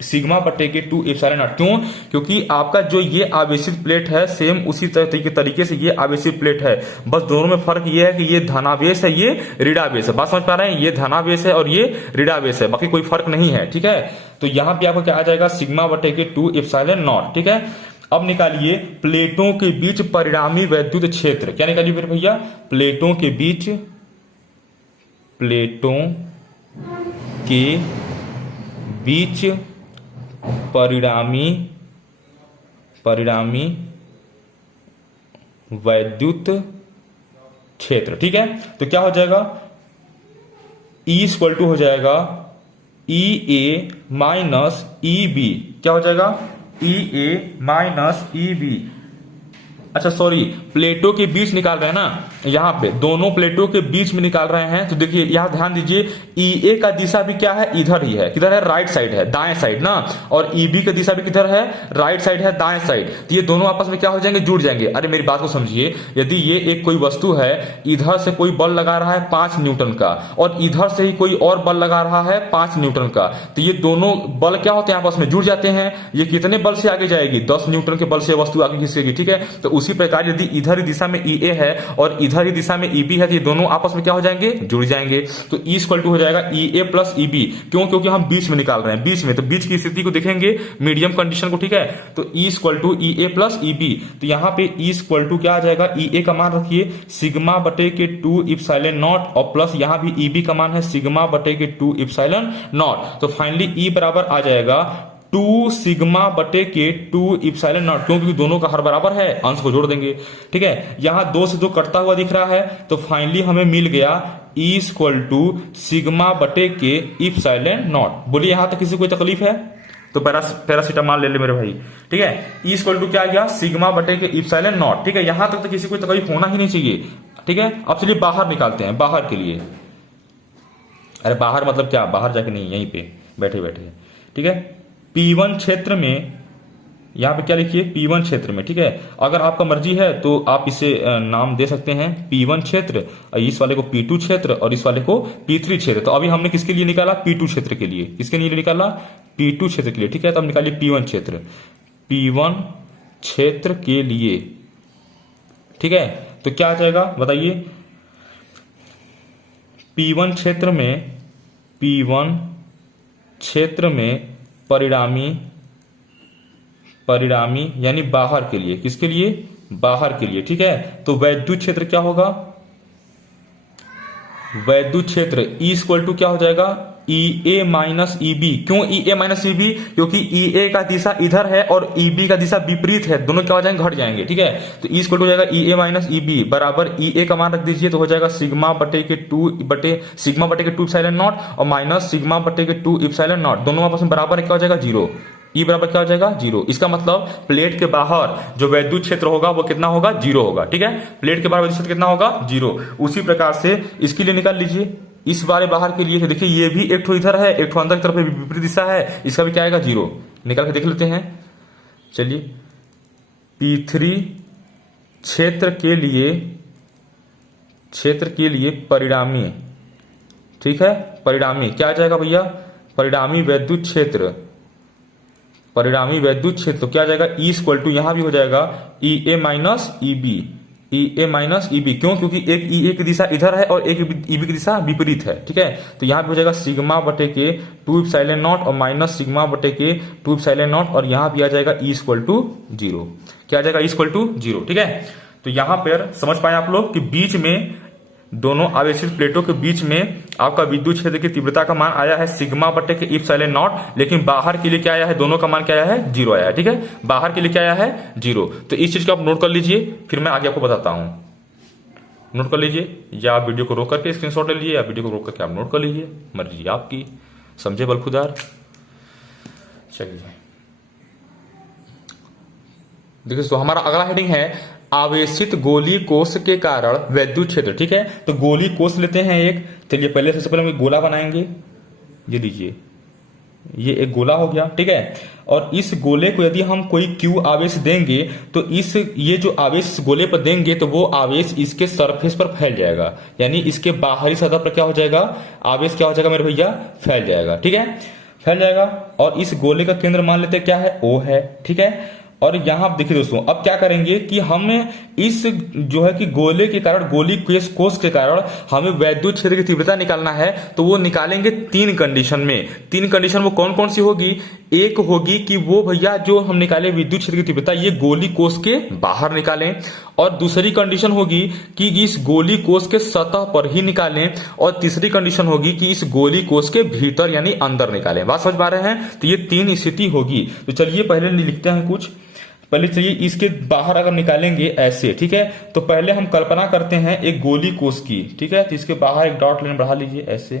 सिग्मा बटे के 2 इप्सिलॉन नॉट। क्यों, क्योंकि आपका जो ये आवेशित प्लेट है सेम उसी तरीके से ये आवेशित प्लेट है, बस दोनों में फर्क ये है कि ये धनावेश है, ये ऋणावेश है। बात समझ पा रहे हैं, ये धनावेश है और ये ऋणावेश है, बाकी कोई फर्क नहीं है, ठीक है। तो यहां पे आपको क्या आ जाएगा, सिग्मा बटे के 2 इप्सिलॉन नॉट, ठीक है। अब निकालिए प्लेटों के बीच परिणामी वैद्युत क्षेत्र, क्या निकालिए फिर भैया, प्लेटों के बीच परिणामी वैद्युत क्षेत्र, ठीक है। तो क्या हो जाएगा, E = हो जाएगा EA माइनस EB, क्या हो जाएगा, EA माइनस EB। अच्छा सॉरी, प्लेटों के बीच निकाल रहे हैं ना, यहां पे दोनों प्लेटों के बीच में निकाल रहे हैं। तो देखिए यहां ध्यान दीजिए, EA का दिशा भी क्या है, इधर ही है, किधर है, राइट साइड है, दाएं साइड ना, और EB का दिशा भी किधर है, राइट साइड है, दाएं साइड। तो ये दोनों आपस में क्या हो जाएंगे, जुड़ जाएंगे। अरे मेरी बात को समझिए, यदि ये एक कोई वस्तु है, इधर से कोई बल लगा रहा है 5 न्यूटन का, और इधर से ही कोई और बल लगा रहा है 5 न्यूटन का, तो ये दोनों बल क्या होते हैं, आपस में जुड़ जाते हैं। ये कितने बल से आगे जाएगी, 10 न्यूटन के बल से वस्तु आगे खिसकेगी, ठीक है। तो उसी प्रकार यदि इधर ही दिशा में EA है और इधर ही दिशा में EB है, तो ये दोनों आपस में क्या हो जाएंगे, जुड़ जाएंगे। तो E = हो जाएगा EA + EB। क्यों, क्योंकि हम बीच में निकाल रहे हैं, बीच में, तो बीच की स्थिति को देखेंगे, मीडियम कंडीशन को, ठीक है। तो E = EA + EB। तो यहां पे E = क्या आ जाएगा, EA का मान रखिए सिग्मा बटे के 2 इप्सिलॉन नॉट, और प्लस यहां भी EB का मान है सिग्मा बटे के 2 इप्सिलॉन नॉट। तो फाइनली E बराबर आ जाएगा 2 सिग्मा बटे के 2 इप्सिलॉन नॉट, क्योंकि दोनों का हर बराबर है, अंश को जोड़ देंगे, ठीक है। यहां 2 से 2 कटता हुआ दिख रहा है, तो फाइनली हमें मिल गया E = सिग्मा बटे के इप्सिलॉन नॉट। बोलिए यहां तक किसी कोई तकलीफ है, तो पैरासीटामॉल ले ले मेरे भाई, ठीक है। E = क्या गया, सिग्मा बटे के इप्सिलॉन नॉट, ठीक है। यहां तक तो किसी कोई तकलीफ होना ही नहीं चाहिए, ठीक है। अब चलिए बाहर निकालते हैं, बाहर के लिए, अरे बाहर मतलब क्या, बाहर जाके नहीं, यहीं पे बैठे बैठे, ठीक है। P1 क्षेत्र में, यहां पे क्या लिखिए, P1 क्षेत्र में, ठीक है। अगर आपका मर्जी है तो आप इसे नाम दे सकते हैं P1 क्षेत्र, इस वाले को P2 क्षेत्र और इस वाले को P3 क्षेत्र। तो अभी हमने किसके लिए निकाला, P2 क्षेत्र के लिए, किसके लिए निकाला, P2 क्षेत्र के लिए, ठीक है। तो अब निकालिए P1 क्षेत्र, P1 क्षेत्र के लिए, ठीक है। तो क्या आ जाएगा बताइए, P1 क्षेत्र में परिणामी यानी बाहर के लिए, किसके लिए, बाहर के लिए, ठीक है। तो वैद्युत क्षेत्र क्या होगा, वैद्युत क्षेत्र E = क्या हो जाएगा, EA माइनस EB। क्यों EA माइनस EB, क्योंकि EA का दिशा इधर है और EB का दिशा विपरीत है, दोनों क्या हो जाएंगे, घट जाएंगे, ठीक है। तो E = हो जाएगा EA माइनस EB बराबर EA का मान रख दीजिए, तो हो जाएगा सिग्मा बटे के 2 इप्सिलॉन नॉट और माइनस सिग्मा बटे के 2 इप्सिलॉन नॉट, दोनों आपस में बराबर क्या हो जाएगा, 0। E बराबर क्या हो जाएगा, 0। इसका मतलब प्लेट के बाहर जो वैद्युत क्षेत्र होगा वो कितना होगा, 0 होगा, ठीक है। प्लेट के बाहर वैद्युत क्षेत्र कितना होगा, 0। उसी प्रकार से इसके लिए निकाल लीजिए, इस बारे बाहर के लिए, देखिए ये भी एक ठो इधर है, एक ठो अंदर की तरफ विपरीत दिशा है, इसका भी क्या आएगा, 0। निकाल के देख लेते हैं। चलिए P3 क्षेत्र के लिए परिणामी, ठीक है, परिणामी क्या आ जाएगा भैया, परिणामी वैद्युत क्षेत्र, परिणामी वैद्युत क्षेत्र तो क्या आ जाएगा, ई इक्वल टू यहां भी हो जाएगा ई ए माइनस ई बी, ई ए माइनस ई बी, क्यों, क्योंकि एक ई ए की दिशा इधर है और एक ई बी की दिशा विपरीत है, ठीक है। तो यहां पे हो जाएगा सिग्मा बटे के 2 एप्सिलॉन नॉट और माइनस सिग्मा बटे के 2 एप्सिलॉन नॉट, और यहां भी आ जाएगा ई इक्वल टू 0, क्या आ जाएगा, ई इक्वल टू 0, ठीक है। तो यहां पर समझ पाए आप लोग कि बीच में दोनों आवेशित प्लेटों के बीच में आपका विद्युत क्षेत्र की तीव्रता का मान आया है सिग्मा बटे के इप्सिलॉन नॉट, लेकिन बाहर के लिए क्या आया है, दोनों का मान क्या आया है, 0 आया है, ठीक है, बाहर के लिए क्या आया है, 0। तो इस चीज को आप नोट कर लीजिए, फिर मैं आगे आपको बताता हूं। नोट कर लीजिए, या आप वीडियो को रोक करके स्क्रीनशॉट ले लीजिए, या वीडियो को रोक करके आप नोट कर लीजिए, मर्जी आपकी, समझे बलखुदार। चलिए देखिए, तो हमारा अगला हेडिंग है आवेशित गोली कोष के कारण वैद्युत क्षेत्र, ठीक है। तो गोली कोष लेते हैं एक, चलिए पहले सबसे पहले हम गोला बनाएंगे, ये लीजिए, ये एक गोला हो गया, ठीक है। और इस गोले को यदि हम कोई क्यू आवेश देंगे तो ये जो आवेश इस गोले पर देंगे तो वो आवेश इसके सरफेस पर फैल जाएगा, यानी इसके बाहरी सतह पर क्या हो जाएगा, आवेश क्या हो जाएगा मेरे भैया, फैल जाएगा, ठीक है, फैल जाएगा। और इस गोले का केंद्र मान लेते हैं क्या है, O है, ठीक है। और यहां आप देखिए दोस्तों, अब क्या करेंगे कि हम इस जो है कि गोले के कारण, गोली कोष के कारण हमें वैद्युत क्षेत्र की तीव्रता निकालना है, तो वो निकालेंगे 3 कंडीशन में। 3 कंडीशन वो कौन कौन सी होगी, एक होगी कि वो भैया जो हम निकाले विद्युत क्षेत्र की तीव्रता ये गोली कोष के बाहर निकालें, और दूसरी कंडीशन होगी कि इस गोली कोष के सतह पर ही निकालें, और तीसरी कंडीशन होगी कि इस गोली कोष के भीतर यानी अंदर निकालें। बात समझ पा रहे हैं, तो ये 3 स्थिति होगी। तो चलिए पहले लिखते हैं कुछ, पहले चलिए इसके बाहर अगर निकालेंगे ऐसे, ठीक है, तो पहले हम कल्पना करते हैं एक गोली कोष की, ठीक है। तो इसके बाहर एक डॉट लाइन बढ़ा लीजिए ऐसे,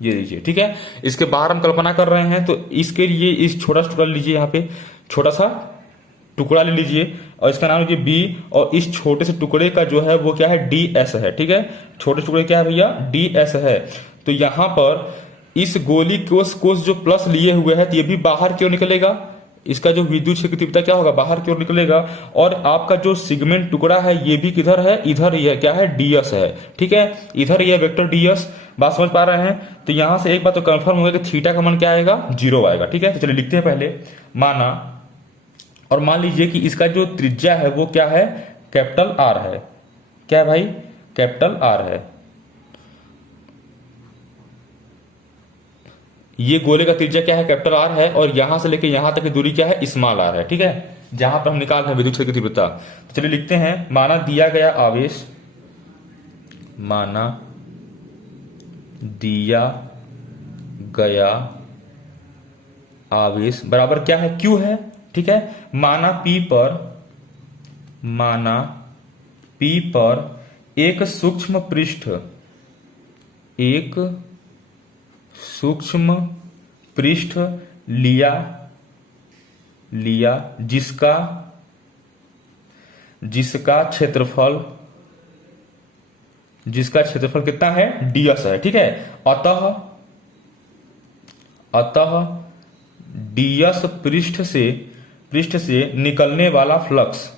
ये लीजिए, ठीक है। इसके बाहर हम कल्पना कर रहे हैं, तो इसके लिए इस छोटा सा टुकड़ा लीजिए, यहाँ पे छोटा सा टुकड़ा ले लीजिए और इसका नाम लीजिए बी, और इस छोटे से टुकड़े का जो है वो क्या है, DS है, ठीक है। छोटे टुकड़े क्या है भैया, DS है। तो यहां पर इस गोली कोष जो प्लस लिए हुए है, तो ये भी बाहर क्यों निकलेगा, इसका जो विद्युत क्षेत्र की तीव्रता क्या होगा, बाहर की ओर निकलेगा। और आपका जो सिगमेंट टुकड़ा है ये भी किधर है, इधर ही है, क्या है, DS है, ठीक है, इधर ही है वेक्टर DS। बात समझ पा रहे हैं। तो यहां से एक बात तो कंफर्म होगा कि थीटा का मान क्या आएगा, 0 आएगा, ठीक है। तो चलिए लिखते हैं पहले, माना, और मान लीजिए कि इसका जो त्रिज्या है वो क्या है, कैपिटल R है, क्या है भाई, कैपिटल R है। ये गोले का त्रिज्या क्या है, कैपिटल R है, और यहां से लेके यहां तक की दूरी क्या है, स्मॉल r है, ठीक है, जहां पर हम निकाल रहे हैं विद्युत क्षेत्र की तीव्रता। तो चलिए लिखते हैं, माना दिया गया आवेश, माना दिया गया आवेश बराबर क्या है, Q है, ठीक है। माना P पर एक सूक्ष्म पृष्ठ लिया जिसका क्षेत्रफल कितना है, DS है, ठीक है। अतः DS पृष्ठ से निकलने वाला फ्लक्स,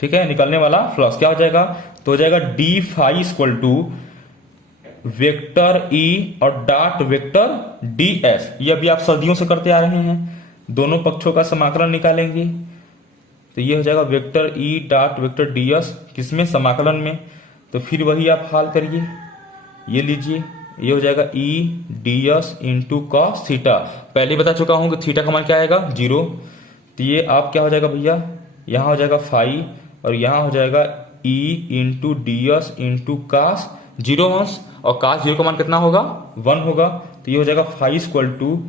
ठीक है, निकलने वाला फ्लक्स क्या हो जाएगा, तो हो जाएगा d phi equal to vector E और डॉट वेक्टर DS। ये अभी आप सदियों से करते आ रहे हैं, दोनों पक्षों का समाकलन निकालेंगे, तो ये हो जाएगा vector E dot vector DS, किसमें, समाकलन में। तो फिर वही आप हल करिए, ये लीजिए, ये हो जाएगा E DS into cos theta. पहले बता चुका हूं कि थीटा का मान क्या आएगा, 0। तो ये आप क्या हो जाएगा भैया, यहां हो जाएगा फाई, और यहां हो जाएगा E into DS into cos 0 अंश, और कास 0 का मान कितना होगा, 1 होगा। तो ये हो जाएगा phi equal to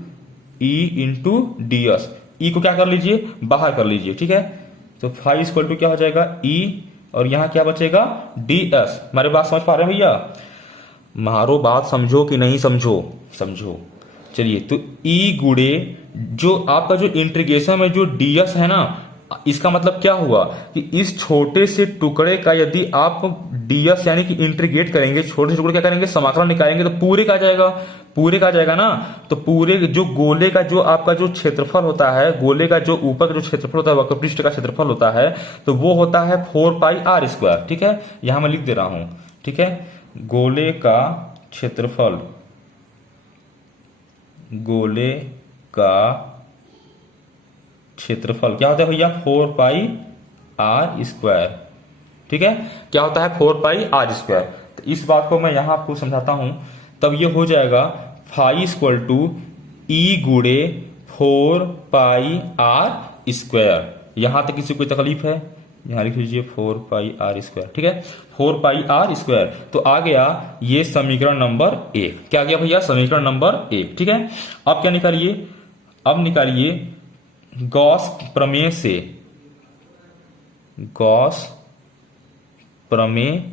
E into DS। E को क्या कर लीजिए, बाहर कर लीजिए, ठीक है। तो फाई इक्वल टू क्या हो जाएगा, E, और यहां क्या बचेगा, DS। हमारे बात समझ पा रहे हैं भैया, मारो बात समझो कि नहीं समझो। चलिए, तो E गुड़े जो आपका जो इंटीग्रेशन में जो DS है ना, इसका मतलब क्या हुआ कि इस छोटे से टुकड़े का यदि आप डीएस यानी कि इंटीग्रेट करेंगे, छोटे से टुकड़े क्या करेंगे, समाकलन निकालेंगे, तो पूरे का आ जाएगा, पूरे का आ जाएगा ना। तो पूरे जो गोले का जो आपका जो क्षेत्रफल होता है, गोले का जो ऊपर का जो क्षेत्रफल होता है, वक्रपृष्ठ का क्षेत्रफल होता है, तो वो होता है 4πr²। ठीक है, यहां मैं लिख दे रहा हूं। ठीक है, गोले का क्षेत्रफल, गोले का क्षेत्रफल क्या होता है भैया, 4πr²। ठीक है, क्या होता है, 4πr²। तो इस बात को मैं यहां आपको समझाता हूं, तब ये हो जाएगा फाई इक्वल टू ई गुणे 4πr²। यहां तक किसी कोई तकलीफ है, यहां लिख लीजिए 4πr²। ठीक है, 4πr²। तो आ गया ये समीकरण नंबर 1। क्या गया भैया, समीकरण नंबर 1। ठीक है, अब क्या निकालिए, अब निकालिए गॉस प्रमेय से, गॉस प्रमेय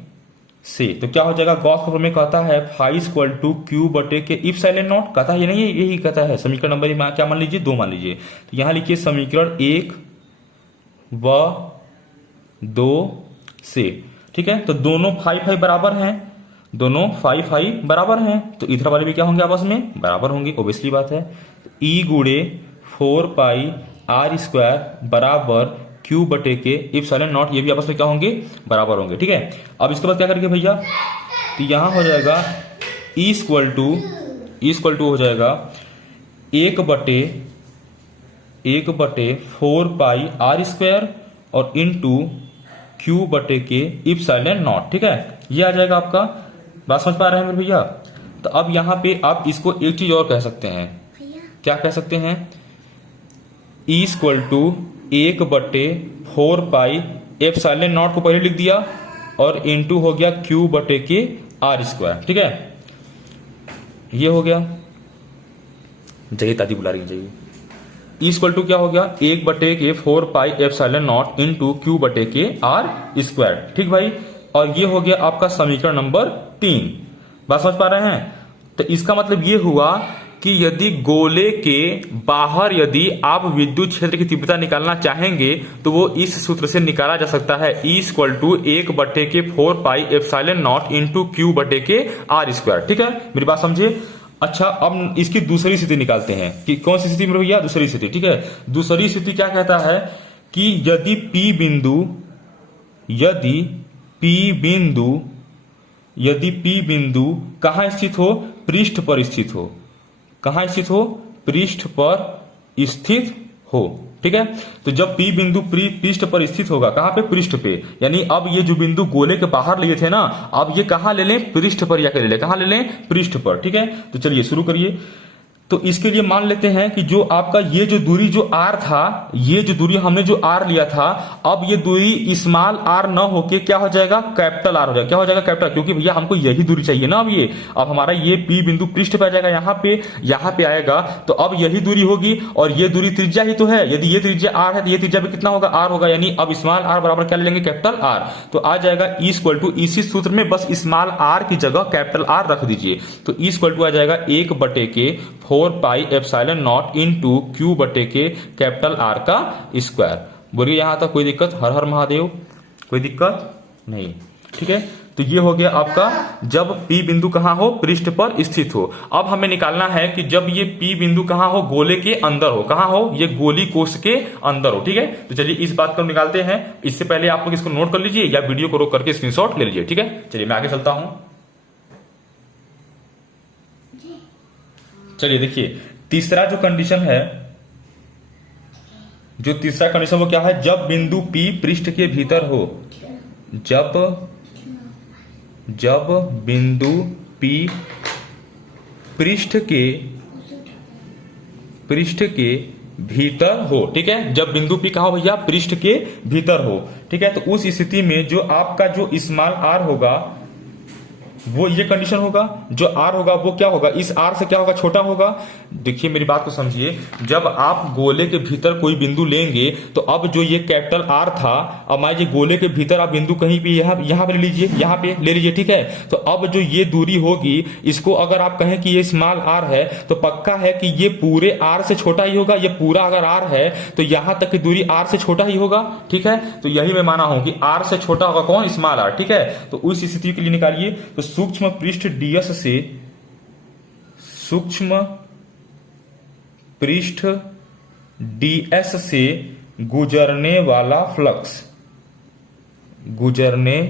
से। तो क्या हो जाएगा, गॉस का प्रमेय कहता है फाई इक्वल टू क्यू बटे के इप्सिलॉन नॉट, कहता है ये नहीं, यही कहता है। समीकरण नंबर क्या मान लीजिए, 2 मान लीजिए। तो यहां लिखिए समीकरण 1 व 2 से। ठीक है, तो दोनों फाई बराबर हैं, दोनों फाई बराबर हैं, तो इधर वाले भी क्या होंगे, आपस में बराबर होंगे, ओब्वियसली बात है। ई गुणे 4πr² बराबर क्यू बटे के इप्सिलॉन नॉट, ये भी आपस में क्या होंगे, बराबर होंगे। ठीक है, अब इसके बाद क्या करेंगे भैया, तो यहां हो जाएगा ई इक्वल टू हो जाएगा 1 बटे 4πr² और इंटू क्यू बटे के इप्सिलॉन नॉट। ठीक है, ये आ जाएगा आपका, बात समझ पा रहे हैं मेरे भैया। तो अब यहां पे आप इसको एक चीज और कह सकते हैं, क्या कह सकते हैं, ई इक्वल टू 1 बटे 4π एप्सिलॉन नॉट को पहले लिख दिया और इंटू हो गया क्यू बटे के r²। ठीक है, ये हो गया, जगह दादी बुला रही है, जगह। ई इक्वल टू क्या हो गया, 1 बटे के 4π एप्सिलॉन नॉट इंटू क्यू बटे के r²। ठीक भाई, और ये हो गया आपका समीकरण नंबर 3। बात समझ पा रहे हैं। तो इसका मतलब ये हुआ कि यदि गोले के बाहर यदि आप विद्युत क्षेत्र की तीव्रता निकालना चाहेंगे तो वो इस सूत्र से निकाला जा सकता है, ई इक्वल टू 1 बटे के 4π एप्सिलॉन नॉट इंटू क्यू बटे के r²। ठीक है, मेरी बात समझिए। अच्छा, अब इसकी दूसरी स्थिति निकालते हैं कि कौन सी स्थिति में भैया, दूसरी स्थिति। ठीक है, दूसरी स्थिति क्या कहता है कि यदि P बिंदु कहां स्थित हो, पृष्ठ पर स्थित हो, कहां स्थित हो, पृष्ठ पर स्थित हो। ठीक है, तो जब P बिंदु पृष्ठ पर स्थित होगा, कहां पे, पृष्ठ पे, यानी अब ये जो बिंदु गोले के बाहर लिए थे ना, अब ये कहां ले लें, पृष्ठ पर जाकर ले लें, कहां ले लें, पृष्ठ पर। ठीक है, तो चलिए शुरू करिए। तो इसके लिए मान लेते हैं कि जो आपका ये जो दूरी जो r था, ये जो दूरी हमने जो r लिया था, अब ये दूरी स्मॉल r न होके क्या हो जाएगा, कैपिटल R हो जाएगा। क्या हो जाएगा, कैपिटल, क्योंकि भैया हमको यही दूरी चाहिए ना। अब हमारा ये P बिंदु पृष्ठ पे आ जाएगा, यहाँ पे आएगा, तो अब यही दूरी होगी और ये दूरी त्रिज्या ही तो है। यदि ये त्रिज्या r है तो ये त्रिज्या भी कितना होगा, r होगा, यानी अब स्मॉल r बराबर क्या ले लेंगे, कैपिटल R। तो आ जाएगा ई इक्वल टू, इसी सूत्र में बस स्मॉल r की जगह कैपिटल R रख दीजिए। तो ई इक्वल टू आ जाएगा 1 बटे के 4π एप्सिलॉन नॉट इंटू क्यू बटे के कैपिटल R का स्क्वायर। बोलिए यहां तक कोई दिक्कत, हर हर महादेव, कोई दिक्कत नहीं। ठीक है, तो ये हो गया आपका जब P बिंदु कहां हो, पृष्ठ पर स्थित हो। अब हमें निकालना है कि जब ये P बिंदु कहां हो, गोले के अंदर हो, कहां हो, ये गोली कोष के अंदर हो। ठीक है, तो चलिए इस बात को निकालते हैं। इससे पहले आप लोग इसको नोट कर लीजिए या वीडियो को रोक करके स्क्रीनशॉट ले लीजिए। ठीक है, चलिए मैं आगे चलता हूं। चलिए देखिए, तीसरा जो कंडीशन है, जो तीसरा कंडीशन वो क्या है, जब बिंदु P पृष्ठ के भीतर हो, जब बिंदु P पृष्ठ के भीतर हो। ठीक है, जब बिंदु P कहां हो भैया, पृष्ठ के भीतर हो। ठीक है, तो उस स्थिति में जो आपका जो स्मॉल r होगा वो ये कंडीशन होगा, जो r होगा वो क्या होगा, इस r से क्या होगा, छोटा होगा। देखिए मेरी बात को समझिए, जब आप गोले के भीतर कोई बिंदु लेंगे तो अब जो ये कैपिटल आर था, अब मान लीजिए गोले के भीतर आप बिंदु कहीं भी यहाँ पे ले लीजिए, यहाँ पे ले लीजिए, ठीक है। तो अब जो ये दूरी होगी, इसको अगर आप कहें कि ये स्मॉल आर है तो पक्का है कि ये पूरे आर से छोटा ही होगा। ये पूरा अगर आर है तो यहां तक की दूरी आर से छोटा ही होगा, ठीक है। तो यही मैं माना हूं कि आर से छोटा होगा कौन, स्मॉल आर, ठीक है। तो उस स्थिति के लिए निकालिए, तो सूक्ष्म पृष्ठ डीएस से, सूक्ष्म पृष्ठ डीएस से गुजरने वाला फ्लक्स, गुजरने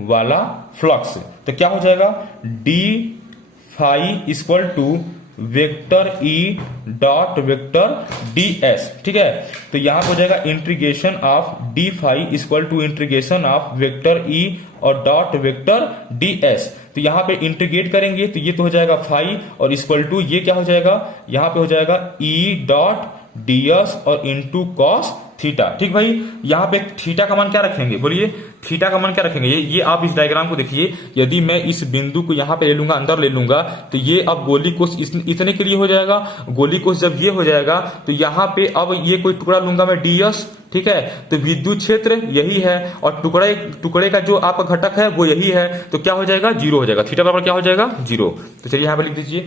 वाला फ्लक्स, तो क्या हो जाएगा, D phi equal to vector E dot vector D S, ठीक है। तो यहां पर हो जाएगा integration of D phi equal to integration of vector E और डॉट वेक्टर डी एस। तो यहां पे इंटीग्रेट करेंगे तो ये तो हो जाएगा फाई और इक्वल टू ये क्या हो जाएगा, यहां पे हो जाएगा ई डॉट डी एस और इंटू कॉस थीटा, ठीक भाई। यहां पे थीटा का मान क्या रखेंगे, बोलिए थीटा का मान क्या रखेंगे। ये आप इस डायग्राम को देखिए, यदि मैं इस बिंदु को यहां पे ले लूंगा, अंदर ले लूंगा, तो ये अब गोली कोष इतने के लिए हो जाएगा। गोली कोष जब ये हो जाएगा तो यहां पे अब ये कोई टुकड़ा लूंगा मैं डीएस, ठीक है। तो विद्युत क्षेत्र यही है और टुकड़े का जो आपका घटक है वो यही है, तो क्या हो जाएगा, जीरो हो जाएगा। थीटा बराबर क्या हो जाएगा, जीरो। तो चलिए यहां पे लिख दीजिए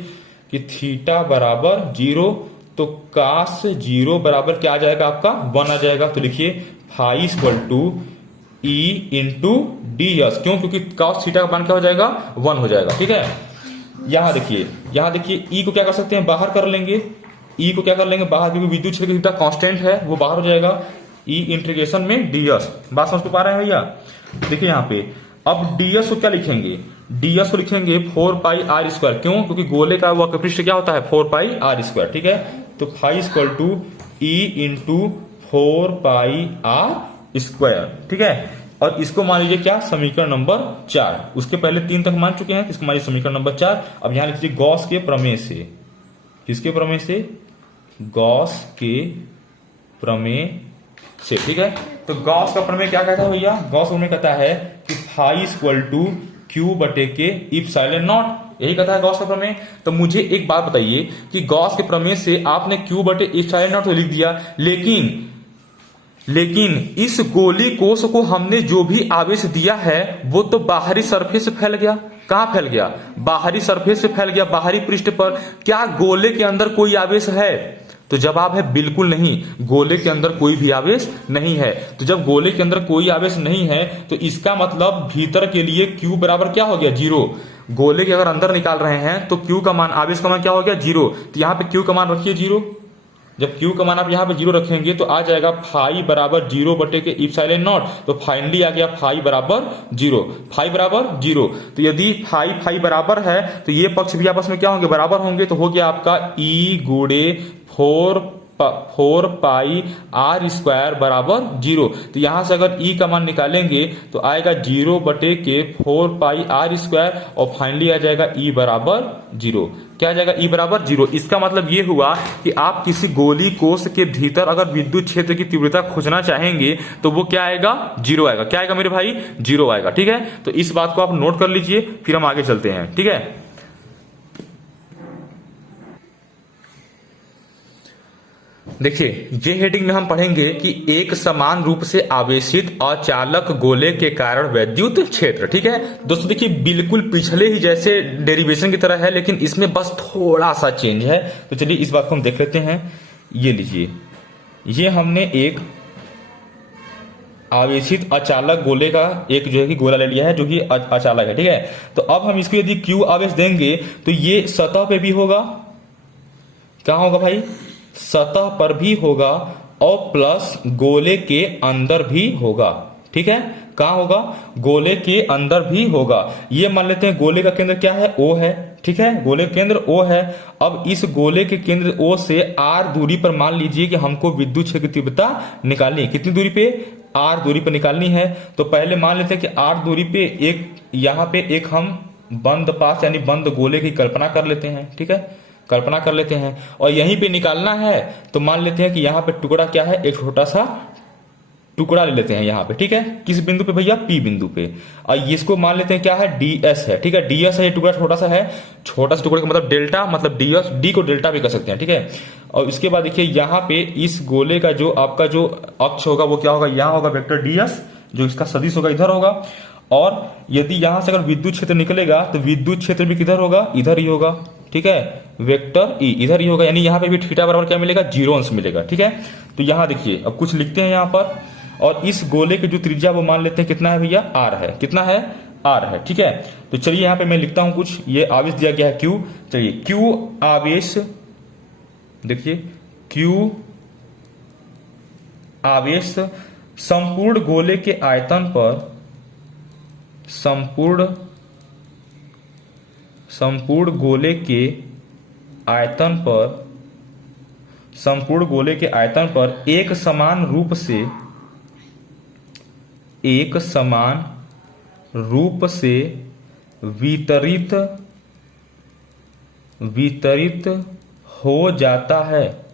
कि थीटा बराबर जीरो, तो कास जीरो बराबर क्या आ जाएगा आपका, 1 आ जाएगा। तो लिखिए phi equal to E into D S, क्यों, क्योंकि कास थीटा का मान क्या हो जाएगा, 1 हो जाएगा, ठीक है। यहां देखिए ई को क्या कर सकते हैं, बाहर कर लेंगे, ई को क्या कर लेंगे बाहर, क्योंकि विद्युत क्षेत्र का कांस्टेंट है वो बाहर हो जाएगा। ई इंटीग्रेशन में डीएस, बात समझ पा रहे हैं भैया। देखिए यहाँ पे अब डीएस को क्या लिखेंगे, डीएस को लिखेंगे 4 पाई आर स्क्वायर, क्यों, क्योंकि गोले का वक्र पृष्ठ क्या होता है 4 पाई आर स्क्वायर, ठीक है। तो phi equal to E into 4 pi r square, ठीक है। और इसको मान लीजिए क्या, समीकरण नंबर 4। उसके पहले 3 तक मान चुके हैं, इसको मान लीजिए समीकरण नंबर 4। अब यहां लिखिए गॉस के प्रमेय से, किसके प्रमेय से, गॉस के प्रमेय से, ठीक है। तो गॉस का प्रमेय क्या कहता है भैया, गॉस प्रमेय कहता है कि फाई इक्वल टू क्यू बटे के इप्सिलॉन नॉट, यही कहता है गॉस का प्रमेय। तो मुझे एक बात बताइए कि गॉस के प्रमेय से आपने क्यू बटे इप्सिलॉन नॉट तो लिख दिया, लेकिन इस गोली कोष को हमने जो भी आवेश दिया है वो तो बाहरी सरफेस से फैल गया। कहां फैल गया, बाहरी सरफेस से फैल गया, बाहरी पृष्ठ पर। क्या गोले के अंदर कोई आवेश है, तो जवाब है बिल्कुल नहीं, गोले के अंदर कोई भी आवेश नहीं है। तो जब गोले के अंदर कोई आवेश नहीं है तो इसका मतलब भीतर के लिए Q बराबर क्या हो गया, जीरो। गोले के अगर अंदर निकाल रहे हैं तो Q का मान, आवेश का मान क्या हो गया, जीरो। तो यहां पे Q का मान रखिए जीरो। जब Q का मान आप यहां पे जीरो रखेंगे तो आ जाएगा फाई बराबर जीरो बटे के इप्सिलॉन नॉट। तो फाइनली आ गया फाई बराबर जीरो, फाई बराबर जीरो। तो यदि फाई बराबर है तो ये पक्ष भी आपस में क्या होंगे, बराबर होंगे। तो हो गया आपका ई गुणे 4 पाई आर स्क्वायर बराबर जीरो। तो यहां से अगर ई का मान निकालेंगे तो आएगा जीरो बटे के 4 पाई आर स्क्वायर और फाइनली आ जाएगा ई बराबर जीरो। क्या आ जाएगा, ई बराबर जीरो। इसका मतलब ये हुआ कि आप किसी गोली कोष के भीतर अगर विद्युत क्षेत्र की तीव्रता खोजना चाहेंगे तो वो क्या आएगा, जीरो आएगा। क्या आएगा मेरे भाई, जीरो आएगा, ठीक है। तो इस बात को आप नोट कर लीजिए, फिर हम आगे चलते हैं, ठीक है। देखिए ये हेडिंग में हम पढ़ेंगे कि एक समान रूप से आवेशित अचालक गोले के कारण वैद्युत क्षेत्र, ठीक है दोस्तों। देखिए बिल्कुल पिछले ही जैसे डेरिवेशन की तरह है, लेकिन इसमें बस थोड़ा सा चेंज है। तो चलिए इस बात को हम देख लेते हैं। ये लीजिए, ये हमने एक आवेशित अचालक गोले का एक जो है कि गोला ले लिया है जो कि अचालक है, ठीक है। तो अब हम इसको यदि क्यू आवेश देंगे तो ये सतह पे भी होगा, क्या होगा भाई, सतह पर भी होगा और प्लस गोले के अंदर भी होगा, ठीक है। कहां होगा, गोले के अंदर भी होगा। ये मान लेते हैं गोले का केंद्र क्या है, O है, ठीक है। गोले का केंद्र O है। अब इस गोले के केंद्र O से R दूरी पर मान लीजिए कि हमको विद्युत क्षेत्र की तीव्रता निकालनी है। कितनी दूरी पे, R दूरी पर निकालनी है। तो पहले मान लेते हैं कि R दूरी पे एक, यहां पे एक हम बंद पास यानी बंद गोले की कल्पना कर लेते हैं, ठीक है, कल्पना कर लेते हैं। और यहीं पे निकालना है तो मान लेते हैं कि यहां पे टुकड़ा क्या है, एक छोटा सा टुकड़ा ले लेते हैं यहाँ पे, ठीक है, किस बिंदु पे भैया, पी बिंदु पे। और इसको मान लेते हैं क्या है, ds है, ठीक है, ds है, ये टुकड़ा छोटा सा है, छोटा सा टुकड़े का मतलब डेल्टा, मतलब ds, d को डेल्टा भी कर सकते हैं, ठीक है। और इसके बाद देखिए यहाँ पे इस गोले का जो आपका जो अक्ष होगा वो क्या होगा, यहाँ होगा वेक्टर ds, जो इसका सदिश होगा इधर होगा। और यदि यहां से अगर विद्युत क्षेत्र निकलेगा तो विद्युत क्षेत्र भी किधर होगा, इधर ही होगा, ठीक है, वेक्टर ई इधर ही होगा, यानी यहाँ पे भी थीटा बराबर क्या मिलेगा, 0 अंश मिलेगा, ठीक है। तो यहाँ देखिए अब कुछ लिखते हैं यहाँ पर, और इस गोले की जो त्रिज्या वो मान लेते हैं कितना है भैया, r है, कितना है, r है, ठीक है। तो चलिए यहाँ पे मैं लिखता हूं कुछ, ये आवेश दिया गया है q, चलिए q आवेश, देखिए q आवेश संपूर्ण गोले के आयतन पर, संपूर्ण गोले के आयतन पर एक समान रूप से वितरित हो जाता है,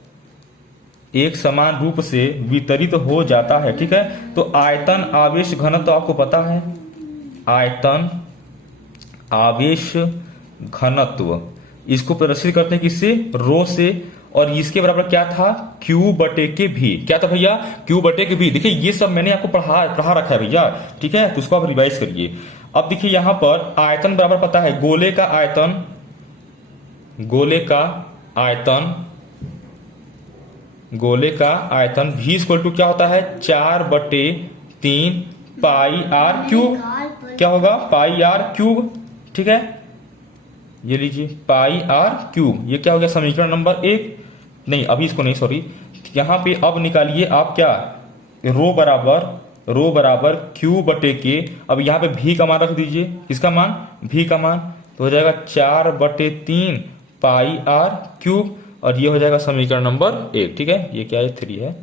एक समान रूप से वितरित हो जाता है, ठीक है। तो आयतन आवेश घनत्व तो आपको पता है, आयतन आवेश घनत्व, इसको प्रदर्शित करते हैं किससे, रो से, और इसके बराबर क्या था, Q बटे के भी, क्या था भैया, Q बटे के भी। देखिए ये सब मैंने आपको पढ़ा रखा है भैया, ठीक है, तो उसको आप रिवाइज करिए। अब देखिए यहां पर आयतन बराबर पता है, गोले का आयतन v इक्वल टू क्या होता है, 4/3 पाई r क्यूब, क्या होगा, पाई r क्यूब, ठीक है, ये लीजिए पाई r क्यूब, ये क्या हो गया, समीकरण नंबर 1, नहीं अभी इसको नहीं, सॉरी, यहां पे अब निकालिए आप क्या, रो बराबर Q बटे के, अब यहाँ पे v का मान रख दीजिए, किसका मान, v का मान, तो हो जाएगा 4/3 पाई r क्यूब, और ये हो जाएगा समीकरण नंबर 1, ठीक है, ये क्या है, 3 है,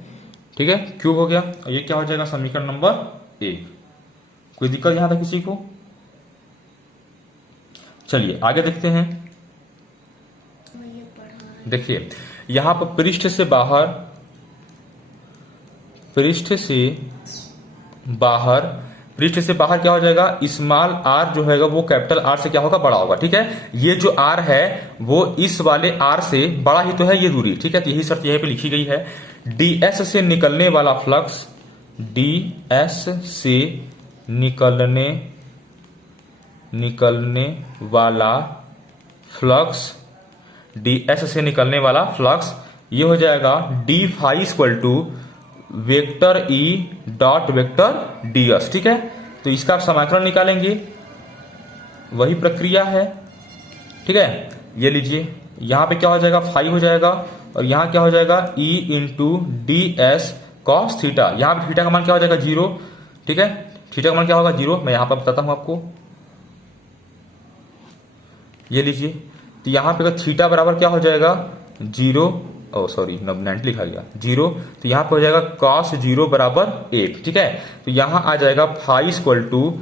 ठीक है, क्यूब हो गया, और ये क्या हो जाएगा, समीकरण नंबर 1। कोई दिक्कत यहां तक किसी को? चलिए आगे देखते हैं। देखिए यहां पर पृष्ठ से बाहर क्या हो जाएगा, स्मॉल r जो होगा वो कैपिटल R से क्या होगा, बड़ा होगा, ठीक है। ये जो R है वो इस वाले R से बड़ा ही तो है ये दूरी, ठीक है, तो यही शर्त यहीं पे लिखी गई है। ds से निकलने वाला फ्लक्स, ds से निकलने वाला फ्लक्स, ये हो जाएगा d phi equal to vector e dot vector ds, ठीक है। तो इसका आप समीकरण निकालेंगे, वही प्रक्रिया है, ठीक है। ये लीजिए यहां पे क्या हो जाएगा, फाई हो जाएगा, और यहां क्या हो जाएगा, e into D S cos theta, यहां पे थीटा का मान क्या हो जाएगा, 0, ठीक है, थीटा का मान क्या होगा, 0, मैं यहां पर बताता हूं आपको, ये लीजिए, तो यहां पे थीटा बराबर क्या हो जाएगा, 0, ओ सॉरी 90 लिखा गया, 0, तो यहां पे हो जाएगा cos 0 बराबर 1, ठीक है। तो यहां आ जाएगा phi equal to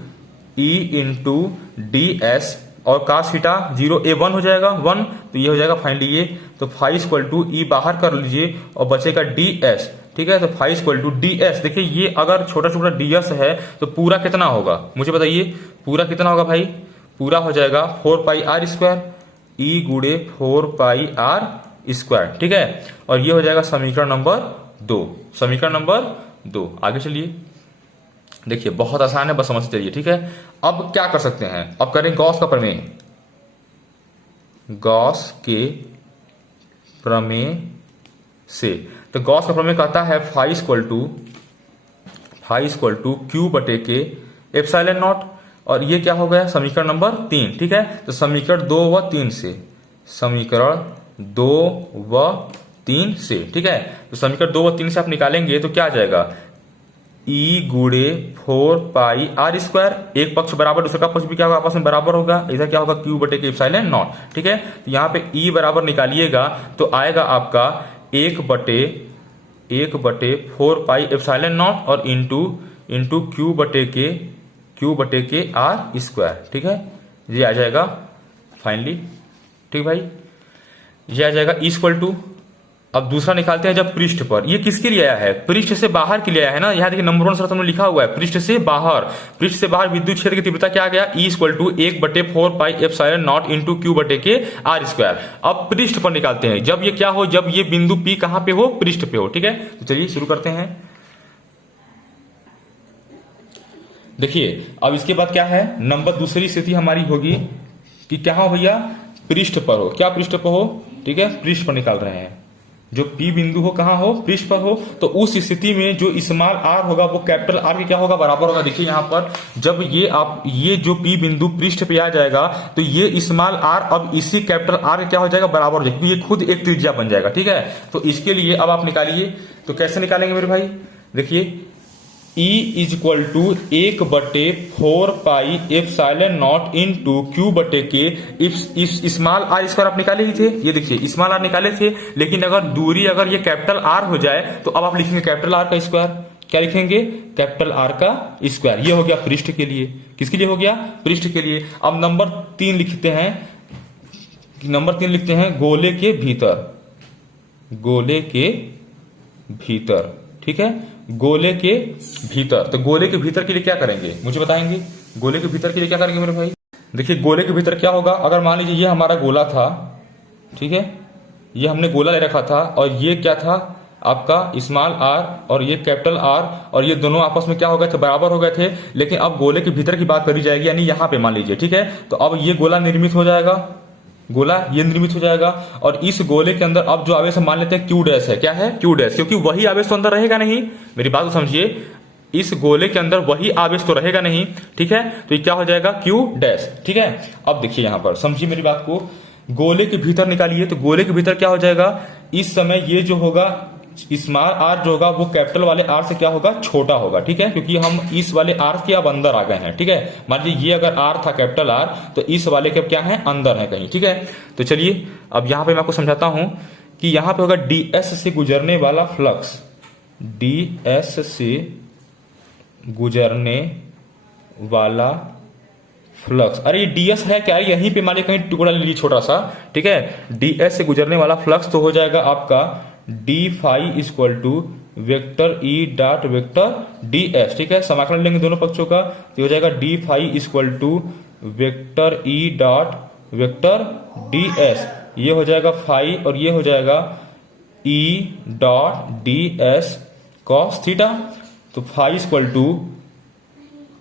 e into D S, और cos थीटा 0, ए 1 हो जाएगा, 1, तो ये हो जाएगा फाइनली ये, तो फाई इक्वल टू ई बाहर कर लीजिए और बचेगा डी एस, ठीक है। तो phi equal to D S, देखिए ये अगर छोटा छोटा डी एस है तो पूरा कितना होगा, मुझे बताइए पूरा कितना होगा भाई, पूरा हो जाएगा 4 पाई r स्क्वायर, ई गुड़े 4 पाई r स्क्वायर, ठीक है। और ये हो जाएगा समीकरण नंबर 2, समीकरण नंबर 2। आगे चलिए, देखिए बहुत आसान है, बस समझ चलिए, ठीक है। अब क्या कर सकते हैं, अब करें गॉस का प्रमेय, गॉस के प्रमेय से। तो गॉस का प्रमेय कहता है फाई इक्वल टू क्यू बटे के एप्सिलॉन नॉट, और ये क्या हो गया, समीकरण नंबर 3, ठीक है। तो समीकरण 2 व 3 से, समीकरण 2 व 3 से, ठीक है। तो समीकरण 2 व 3 से आप निकालेंगे तो क्या आ जाएगा, e गुड़े 4 पाई r स्क्वायर, एक पक्ष बराबर दूसरा पक्ष भी क्या होगा, आपस में बराबर होगा, इधर क्या होगा, q बटे के एप्सिलॉन नॉट, ठीक है। तो यहाँ पे e बराबर निकालिएगा तो आएगा आपका 1 बटे 4 पाई एप्सिलॉन नॉट, और इंटू q बटे के r स्क्वायर, ठीक है। ये आ जाएगा फाइनली, ठीक भाई, ये आ जाएगा e इक्वल टू अब दूसरा निकालते हैं जब पृष्ठ पर, ये किसके लिए आया है, पृष्ठ से बाहर के लिए आया है ना। यहाँ देखिए नंबर 1 शर्त हमने लिखा हुआ है पृष्ठ से बाहर। पृष्ठ से बाहर विद्युत क्षेत्र की तीव्रता क्या आ गया, E = 1/4πε0 इंटू Q बटे के R²। अब पृष्ठ पर निकालते हैं, जब ये क्या हो, जब ये बिंदु P कहां पे हो, पृष्ठ पे हो। ठीक है, तो चलिए शुरू करते हैं। देखिए अब इसके बाद क्या है, नंबर दूसरी स्थिति हमारी होगी कि क्या हो भैया, पृष्ठ पर हो। क्या पृष्ठ पर हो, ठीक है, पृष्ठ पर निकाल रहे हैं। जो P बिंदु हो कहां हो, पृष्ठ पर हो, तो उस स्थिति में जो स्मॉल r होगा वो कैपिटल R के क्या होगा, बराबर होगा। देखिए यहां पर जब ये जो P बिंदु पृष्ठ पे आ जाएगा तो ये स्मॉल r अब इसी कैपिटल R के क्या हो जाएगा, बराबर हो जाएगा, क्योंकि ये खुद एक त्रिज्या बन जाएगा। ठीक है, तो इसके लिए अब आप निकालिए, तो कैसे निकालेंगे मेरे भाई, देखिए E = 1/4πε0 इंटू Q बटे के, इस स्मॉल R² आप निकाले ही थे, ये देखिए स्मॉल R निकाले थे, लेकिन अगर दूरी अगर ये कैपिटल R हो जाए तो अब आप लिखेंगे कैपिटल R का स्क्वायर। क्या लिखेंगे, कैपिटल R का स्क्वायर। ये हो गया पृष्ठ के लिए, किसके लिए हो गया, पृष्ठ के लिए। अब नंबर 3 लिखते हैं, गोले के भीतर। ठीक है, गोले के भीतर, तो गोले के भीतर के लिए क्या करेंगे मुझे बताएंगे, गोले के भीतर के लिए क्या करेंगे मेरे भाई। देखिए गोले के भीतर क्या होगा, अगर मान लीजिए ये हमारा गोला था, ठीक है, ये हमने गोला ले रखा था, और ये क्या था आपका स्मॉल r और ये कैपिटल R, और ये दोनों आपस में क्या हो गए थे, बराबर हो गए थे। लेकिन अब गोले के भीतर की बात करी जाएगी, यानी यहाँ पे मान लीजिए, ठीक है, तो अब ये गोला निर्मित हो जाएगा, और इस गोले के अंदर अब जो आवेश हम मान लेते हैं Q' है। क्या है, Q', क्योंकि वही आवेश तो अंदर रहेगा नहीं, मेरी बात को समझिए, इस गोले के अंदर वही आवेश तो रहेगा नहीं। ठीक है, तो ये क्या हो जाएगा, Q'। ठीक है, अब देखिए यहां पर समझिए मेरी बात को, गोले के भीतर निकालिए, तो गोले के भीतर क्या हो जाएगा, इस समय ये जो होगा स्मॉल r जो होगा वो कैपिटल वाले R से क्या होगा, छोटा होगा। ठीक है, क्योंकि हम इस वाले R के अब अंदर आ गए हैं। ठीक है, मान लीजिए ये अगर R था कैपिटल R, तो इस वाले के क्या है, अंदर है कहीं। ठीक है, तो चलिए अब यहां पे मैं आपको समझाता हूं कि यहां पे होगा ds से गुजरने वाला फ्लक्स, ds से गुजरने वाला फ्लक्स। अरे ये ds है क्या, यहीं पे मान लीजिए कहीं टुकड़ा ले लीजिए छोटा सा। ठीक है, ds से गुजरने वाला फ्लक्स तो हो जाएगा आपका d phi = vector E dot vector ds। ठीक है, समाकलन लेंगे दोनों पक्षों का, तो हो जाएगा d phi = vector E dot vector ds। ये हो जाएगा फाई और ये हो जाएगा E dot ds cos theta. तो phi =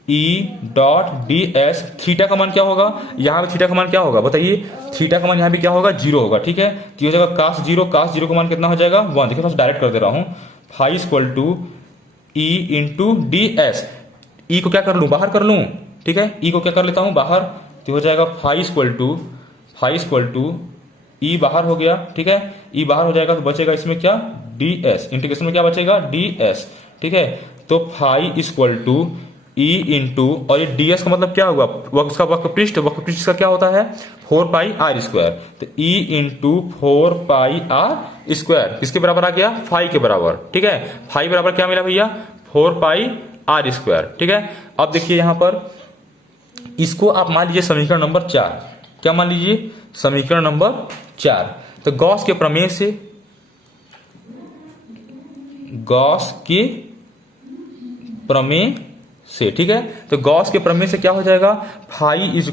E dot ds, theta का मान क्या होगा, यहाँ पे थीटा का मान क्या होगा बताइए, थीटा का मान यहाँ पे क्या होगा, 0 होगा। ठीक है, तो हो जाएगा cos 0 का मान कितना हो जाएगा, 1। देखिए बस डायरेक्ट कर दे रहा हूँ, phi = E into ds। E को क्या कर लूँ, बाहर कर लूँ। ठीक है, E को क्या कर लेता हूँ, बाहर, तो हो जाएगा फाई = E बाहर हो गया। ठीक है, E बाहर हो जाएगा तो बचेगा इसमें क्या, ds, इंटीग्रेशन में क्या बचेगा, ds। ठीक है, तो फाई = E इंटू, और ये ds का मतलब क्या हुआ, उसका वक्रपृष्ठ का क्या होता है, 4πr²। तो E इंटू 4πr², किसके बराबर आ गया, फाई के बराबर। ठीक है, फाई बराबर क्या मिला भैया, 4πr²। ठीक है, अब देखिए यहां पर इसको आप मान लीजिए समीकरण नंबर 4। क्या मान लीजिए, समीकरण नंबर 4। तो गॉस के प्रमेय से, ठीक है, तो गॉस के प्रमेय से क्या हो जाएगा, फाई =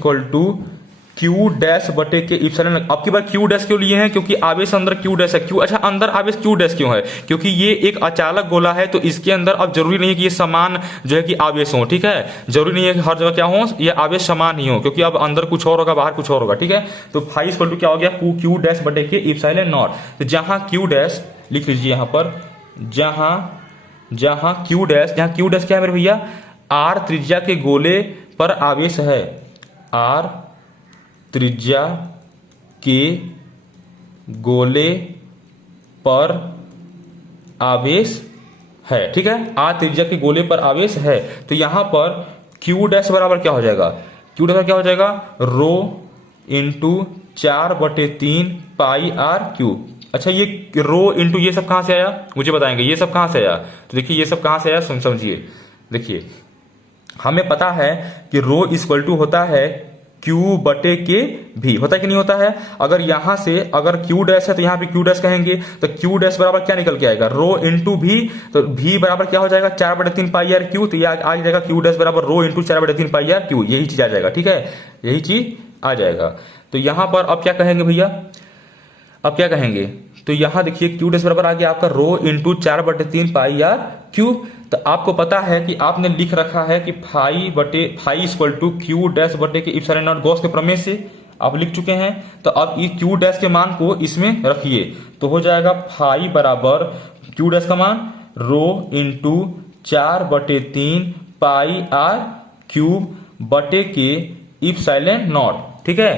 Q' बटे के इप्सिलॉन। अब की बार Q' क्यों लिए हैं, क्योंकि आवेश अंदर Q' है। क्यों, अच्छा अंदर आवेश Q' क्यों है, क्योंकि ये एक अचालक गोला है, तो इसके अंदर अब जरूरी नहीं है कि ये समान जो है कि आवेश हो। ठीक है, जरूरी नहीं है कि हर जगह क्या हो, ये आवेश समान ही हो, क्योंकि अब अंदर कुछ और होगा, बाहर कुछ और होगा। ठीक है, तो फाई = क्या हो गया, Q' बटे के इप्सिलॉन। तो जहां Q' लिख लीजिए यहां पर, जहां Q' क्या है मेरे भैया, R त्रिज्या के गोले पर आवेश है, R त्रिज्या के गोले पर आवेश है। ठीक है, R त्रिज्या के गोले पर आवेश है, तो यहां पर Q' बराबर क्या हो जाएगा, Q' बराबर क्या हो जाएगा, रो इंटू 4/3 πr3। अच्छा ये रो इंटू ये सब कहां से आया, मुझे बताएंगे ये सब कहां से आया। तो देखिए ये सब कहां से आया, समझिए। देखिए हमें पता है कि रो = होता है क्यू बटे के भी होता है कि नहीं होता है। अगर यहां से अगर क्यू डैश है तो यहां पे क्यू डैश कहेंगे, तो क्यू डैश बराबर क्या निकल के आएगा, रो इंटू भी, तो भी बराबर क्या हो जाएगा 4/3 पाई आर क्यू, तो ये आ जाएगा क्यू डैश बराबर rho into 4/3 pi are Q, यही चीज आ जाएगा। ठीक है, यही चीज आ जाएगा। तो यहां पर अब क्या कहेंगे भैया, अब क्या कहेंगे, तो यहां देखिए क्यू डैश बराबर आ गया आपका rho into 4/3 pi are Q. तो आपको पता है कि आपने लिख रखा है कि phi equal to q dash बटे के इप्सिलॉन नॉट गॉस के प्रमेय से आप लिख चुके हैं। तो अब ये क्यू डैश के मान को इसमें रखिए, तो हो जाएगा फाई बराबर क्यू डैश का मान rho into 4/3 pi are cube बटे के इप्सिलॉन नॉट। ठीक है,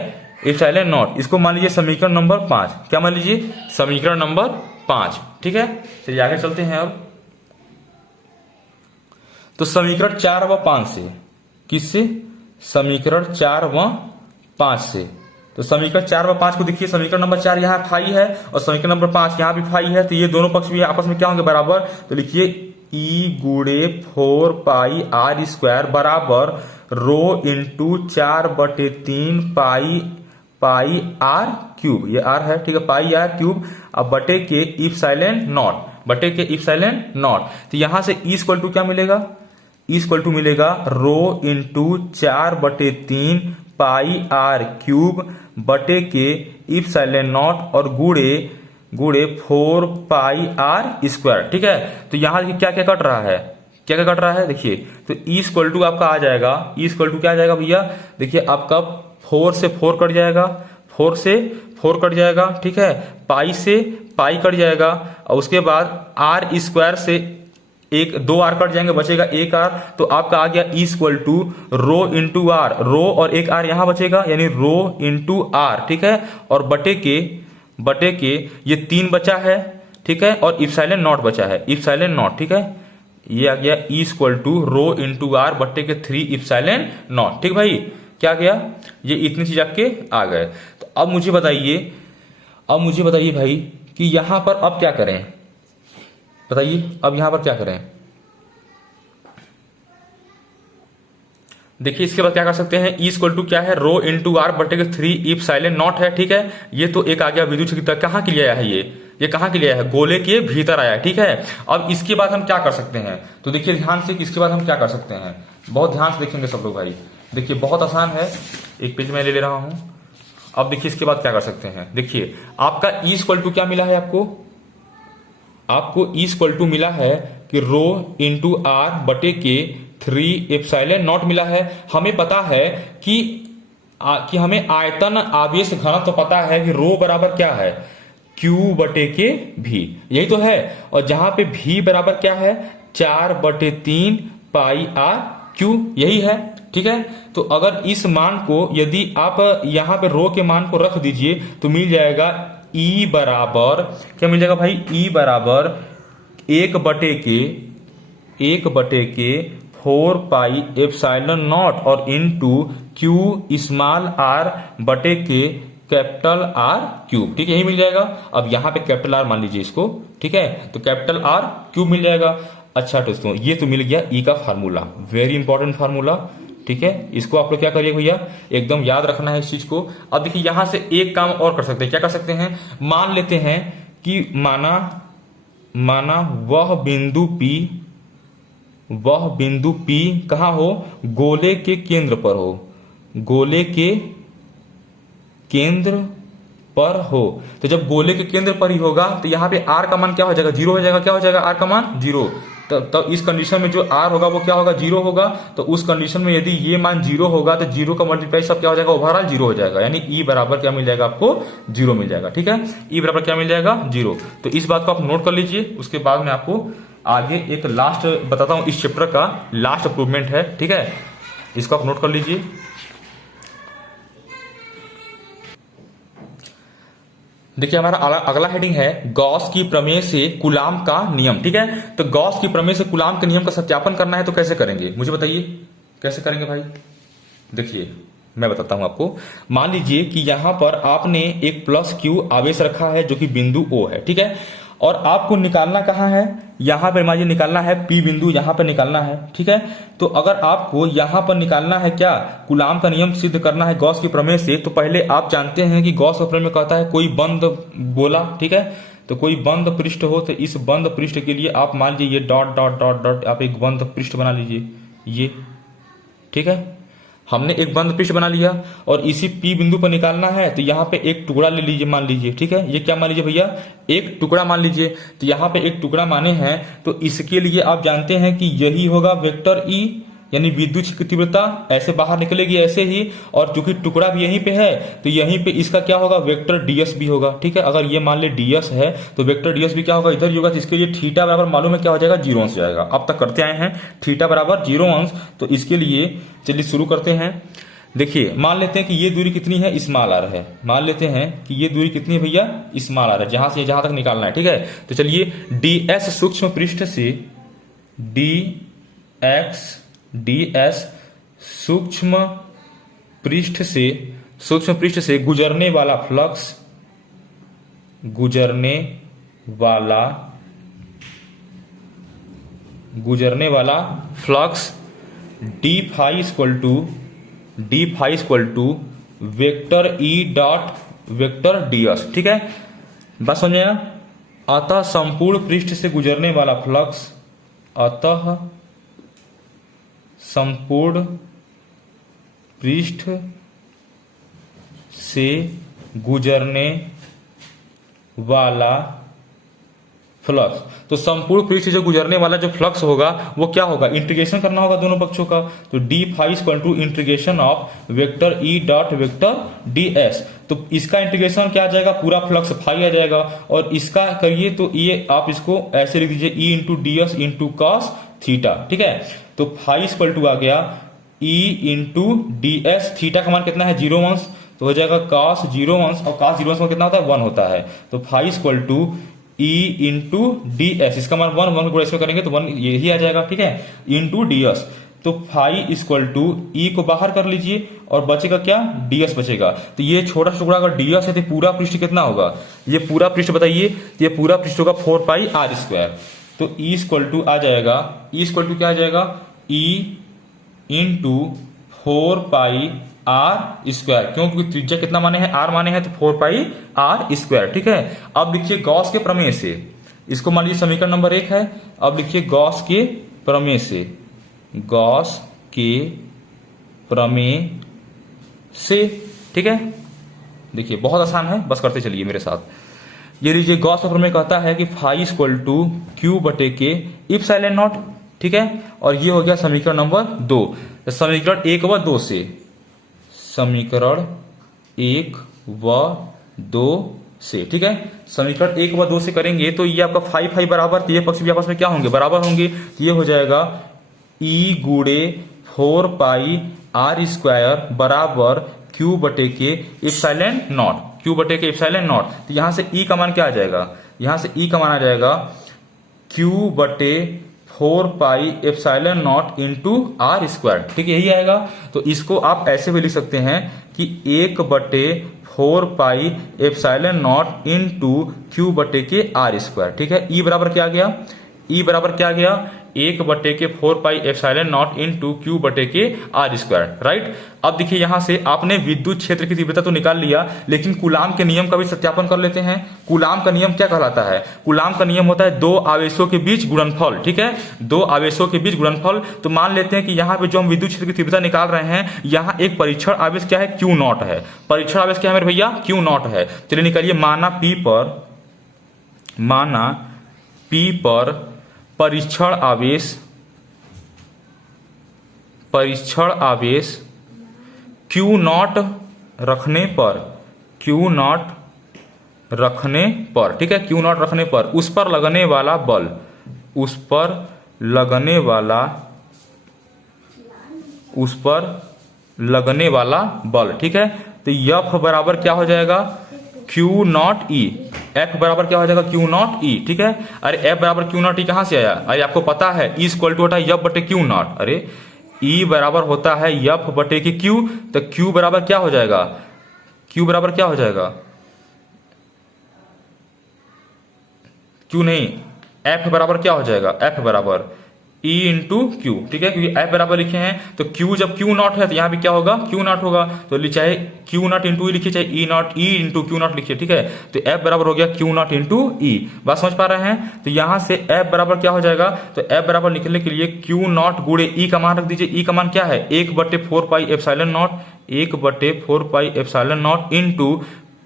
इप्सिलॉन नॉट, इसको मान लीजिए समीकरण नंबर 5। क्या मान लीजिए, समीकरण नंबर 5। ठीक है, चलिए आगे चलते हैं। अब तो समीकरण 4 व 5 से, किससे, समीकरण 4 व 5 से। तो समीकरण 4 व 5 को देखिए, समीकरण नंबर 4 यहाँ फाई है और समीकरण नंबर 5 यहाँ भी फाई है, तो ये दोनों पक्ष भी आपस में क्या होंगे, बराबर। तो लिखिए ई गुणे 4 पाई आर स्क्वायर बराबर rho into 4/3 pi are cube, ये आर है, ठीक है, पाई आर क्यूब, अब बटे के इप्सिलॉन नॉट, बटे के इप्सिलॉन नॉट। तो यहां से ई इक्वल टू क्या मिलेगा, ई इक्वल टू मिलेगा rho into 4/3 pi are cube बटे के इप्सिलॉन नॉट और गुणे 4 पाई आर स्क्वायर। ठीक है, तो यहां देखिए क्या क्या कट रहा है, क्या क्या कट रहा है, देखिए तो ई इक्वल टू आपका आ जाएगा, ई इक्वल टू क्या आ जाएगा भैया, देखिए आपका 4 से 4 कट जाएगा, 4 से 4 कट जाएगा। ठीक है, पाई से पाई कट जाएगा और उसके बाद आर स्क्वायर से एक 2 आर कट जाएंगे, बचेगा 1 आर। तो आपका आ गया E equal to rho into R, rho और 1 आर यहां बचेगा, यानी रो इंटू आर। ठीक है, और बटे के ये 3 बचा है। ठीक है, और इप्सिलॉन नॉट बचा है, इप्सिलॉन नॉट। ठीक है, ये आ गया E equal to rho into r बटे के 3 इप्सिलॉन नॉट। ठीक भाई, क्या गया, ये इतनी चीज आपके आ गए। तो अब मुझे बताइए भाई कि यहां पर अब क्या करें, बताइए अब यहां पर क्या करें। देखिए इसके बाद क्या कर सकते हैं, ई इक्वल टू क्या है, रो इंटू आर बटे के 3 इप्सिलॉन नॉट है। ठीक है, ये तो एक आ गया विद्युत क्षेत्र, कहां के लिए आया है, ये कहां के लिए आया है, गोले के भीतर आया है। ठीक है, अब इसके बाद हम क्या कर सकते हैं, तो देखिए ध्यान से कि इसके बाद हम क्या कर सकते हैं, बहुत ध्यान से देखेंगे सब लोग भाई। देखिए बहुत आसान है, एक पेज में ले रहा हूं। अब देखिए इसके बाद क्या कर सकते हैं, देखिए आपका ई इक्वल टू क्या मिला है, आपको ई इक्वल टू मिला है कि रो इंटू आर बटे के 3 इप्सिलॉन नॉट मिला है। हमें पता है कि हमें आयतन आवेश घनत्व पता है कि रो बराबर क्या है, क्यू बटे के भी, यही तो है। और जहां पे भी बराबर क्या है, 4/3 पाई आर क्यू, यही है। ठीक है, तो अगर इस मान को यदि आप यहां पे रो के मान को रख दीजिए तो मिल जाएगा ई बराबर, क्या मिल जाएगा भाई, ई बराबर 1/के 4 पाई एप्सिलॉन नॉट और इंटू क्यू स्मॉल आर बटे के कैपिटल आर क्यूब। ठीक है, यही मिल जाएगा। अब यहां पे कैपिटल आर मान लीजिए इसको। ठीक है, तो कैपिटल आर क्यूब मिल जाएगा। अच्छा दोस्तों, ये तो मिल गया ई का फार्मूला, वेरी इंपॉर्टेंट फार्मूला। ठीक है, इसको आप लोग क्या करिए भैया, एकदम याद रखना है इस चीज को। अब देखिए यहां से एक काम और कर सकते हैं, क्या कर सकते हैं, मान लेते हैं कि माना वह बिंदु P कहां हो, गोले के केंद्र पर हो, गोले के केंद्र पर हो। तो जब गोले के केंद्र पर ही होगा तो यहां पे r का मान क्या हो जाएगा, 0 हो जाएगा। क्या हो जाएगा, r का मान 0। तो इस कंडीशन में जो r होगा वो क्या होगा, 0 होगा। तो उस कंडीशन में यदि ये मान 0 होगा तो 0 का मल्टीप्लाई सब क्या हो जाएगा, ओवरऑल 0 हो जाएगा। यानी e बराबर क्या मिल जाएगा आपको, 0 मिल जाएगा। ठीक है, e बराबर क्या मिल जाएगा, 0। तो इस बात को आप नोट कर लीजिए। उसके बाद में आपको आगे एक लास्ट बताता हूं, इस चैप्टर का लास्ट प्रूवमेंट है। ठीक है, इसको आप नोट कर लीजिए। देखिए हमारा अगला हेडिंग है गॉस की प्रमेय से कूलाम का नियम। ठीक है, तो गॉस की प्रमेय से कूलाम के नियम का सत्यापन करना है तो कैसे करेंगे, मुझे बताइए कैसे करेंगे भाई। देखिए मैं बताता हूं आपको। मान लीजिए कि यहां पर आपने एक प्लस क्यू आवेश रखा है जो कि बिंदु O है। ठीक है, और आपको निकालना कहाँ है, यहाँ पर मान लीजिए निकालना है पी बिंदु, यहाँ पर निकालना है, ठीक है। तो अगर आपको यहाँ पर निकालना है क्या, कूलाम का नियम सिद्ध करना है गॉस के प्रमेय से, तो पहले आप जानते हैं कि गॉस का प्रमेय कहता है कोई बंद गोला, ठीक है, तो कोई बंद पृष्ठ हो तो इस बंद पृष्ठ के लिए आप मान लीजिए ये डॉट डॉट डॉट डॉट आप एक बंद पृष्ठ बना लीजिए, ये ठीक है, हमने एक बंद पृष्ठ बना लिया। और इसी पी बिंदु पर निकालना है तो यहाँ पे एक टुकड़ा ले लीजिए, मान लीजिए, ठीक है, ये क्या मान लीजिए भैया, एक टुकड़ा मान लीजिए। तो यहाँ पे एक टुकड़ा माने हैं तो इसके लिए आप जानते हैं कि यही होगा वेक्टर ई, यानी विद्युत की तीव्रता ऐसे बाहर निकलेगी ऐसे ही, और चूंकि टुकड़ा भी यहीं पे है तो यहीं पे इसका क्या होगा, वेक्टर डीएस भी होगा, ठीक है। अगर ये मान ले डीएस है तो वेक्टर डीएस भी क्या होगा, इधर ही होगा। तो इसके लिए थीटा बराबर मालूम है क्या हो जाएगा, 0 अंश जाएगा। अब तक करते आए हैं थीटा बराबर 0 अंश। तो इसके लिए चलिए शुरू करते हैं। देखिए मान लेते हैं कि ये दूरी कितनी है, स्मॉल आर है, मान लेते हैं कि ये दूरी कितनी है भैया, स्मॉल आर है, जहां से जहां तक निकालना है, ठीक है। तो चलिए डीएस सूक्ष्म पृष्ठ से डीएस सूक्ष्म पृष्ठ से गुजरने वाला flux D phi equal to vector E dot vector DS, ठीक है, बस समझे ना। अतः संपूर्ण पृष्ठ से गुजरने वाला फ्लक्स, अतः संपूर्ण पृष्ठ से गुजरने वाला फ्लक्स, तो संपूर्ण पृष्ठ से गुजरने वाला जो फ्लक्स होगा वो क्या होगा, इंटीग्रेशन करना होगा दोनों पक्षों का। तो D phi equal to integration of vector E dot vector D S. तो इसका इंटीग्रेशन क्या आ जाएगा, पूरा फ्लक्स फाई आ जाएगा। और इसका करिए तो ये आप इसको ऐसे लिख दीजिए, ई into D S into cos theta, ठीक है। तो फाई इक्वल टू आ गया ई इंटू डी एस, थीटा का मान कितना है, 0 अंश, तो हो जाएगा कॉस 0 अंश, और कॉस 0 अंश में कितना होता है, 1 होता है। तो phi equal to E into D S, इसका मान 1 को इसमें करेंगे तो 1 यही आ जाएगा, ठीक है, इंटू डी एस। तो फाई इक्वल टू ई को बाहर कर लीजिए और बचेगा क्या, डीएस बचेगा। तो ये छोटा टुकड़ा अगर डीएस है तो पूरा पृष्ठ कितना होगा, ये पूरा पृष्ठ बताइए, ये पूरा पृष्ठ होगा 4 पाई आर स्क्वायर। तो ई इक्वल टू आ जाएगा, ई इक्वल टू क्या आ जाएगा, E into 4 pi r square, क्योंकि त्रिज्या कितना माने हैं, आर माने हैं, तो 4 पाई आर स्क्वायर, ठीक है। अब लिखिए गॉस के प्रमेय से, इसको मान लीजिए समीकरण नंबर 1 है। अब लिखिए गॉस के प्रमेय से, गॉस के प्रमेय से, ठीक है। देखिए बहुत आसान है, बस करते चलिए मेरे साथ। ये लीजिए गॉस का प्रमेय कहता है कि फाई इक्वल टू क्यू बटे के इप्सिलॉन नॉट, ठीक है। और ये हो गया समीकरण नंबर 2। समीकरण 1 व 2 से, समीकरण 1 व 2 से, ठीक है। समीकरण 1 व 2 से करेंगे तो ये आपका फाई फाई बराबर, तो ये पक्ष भी आपस में क्या होंगे, बराबर होंगे। तो ये हो जाएगा ई गुड़े 4 पाई आर स्क्वायर बराबर क्यू बटे के इप्सिलॉन नॉट, क्यू बटे के इप्सिलॉन नॉट। तो यहां से ई का मान क्या आ जाएगा, यहां से ई का मान आ जाएगा क्यू बटे 4 pi epsilon naught into r square, ठीक है, यही आएगा। तो इसको आप ऐसे भी लिख सकते हैं कि 1 बटे 4 pi epsilon naught into Q बटे के आर स्क्वायर, ठीक है। ई बराबर क्या आ गया, ई बराबर क्या आ गया, 1 बटे के 4 pi epsilon naught into Q बटे के आर स्क्वायर, राइट। अब देखिए यहां से आपने विद्युत क्षेत्र की तीव्रता तो निकाल लिया, लेकिन कूलाम के नियम का भी सत्यापन कर लेते हैं। कूलाम का नियम क्या कहलाता है, कूलाम का नियम होता है 2 आवेशों के बीच गुणनफल, ठीक है, 2 आवेशों के बीच गुणनफल। तो मान लेते हैं कि यहाँ पे जो हम विद्युत क्षेत्र की तीव्रता निकाल रहे हैं, यहाँ एक परीक्षण आवेश क्या है, क्यू नॉट है। परीक्षण आवेश क्या है मेरे भैया, क्यू नॉट है। चलिए निकालिए, माना पी पर परीक्षण आवेश क्यू नॉट रखने पर, ठीक है, क्यू नॉट रखने पर उस पर लगने वाला बल, ठीक है। तो एफ बराबर क्या हो जाएगा, क्यू नॉट ई, एफ बराबर क्या हो जाएगा, क्यू नॉट ई, ठीक है। अरे एफ बराबर क्यू नॉट ई कहां से आया, अरे आपको पता है ई इक्वल टू होता है एफ बटे क्यू नॉट, अरे ई बराबर होता है एफ बटे की क्यू। तो क्यू बराबर क्या हो जाएगा, क्यू क्यू नहीं, एफ बराबर क्या हो जाएगा, एफ बराबर ई इंटू क्यू, ठीक है, क्योंकि एफ बराबर लिखे हैं तो क्यू जब क्यू नॉट है तो यहाँ भी क्या होगा, क्यू नॉट होगा, तो चाहे क्यू नॉट इंटू ई लिखिए चाहे E naught E into Q naught लिखिए, ठीक है, तो एफ बराबर हो गया क्यू नॉट इंटू ई। बात समझ पा रहे हैं? तो यहां से एफ बराबर क्या हो जाएगा, तो एफ बराबर निकलने के लिए क्यू नॉट गुणे ई का मान रख दीजिए। ई का मान क्या है, 1/4 पाई epsilon not, 1/4 pi epsilon naught into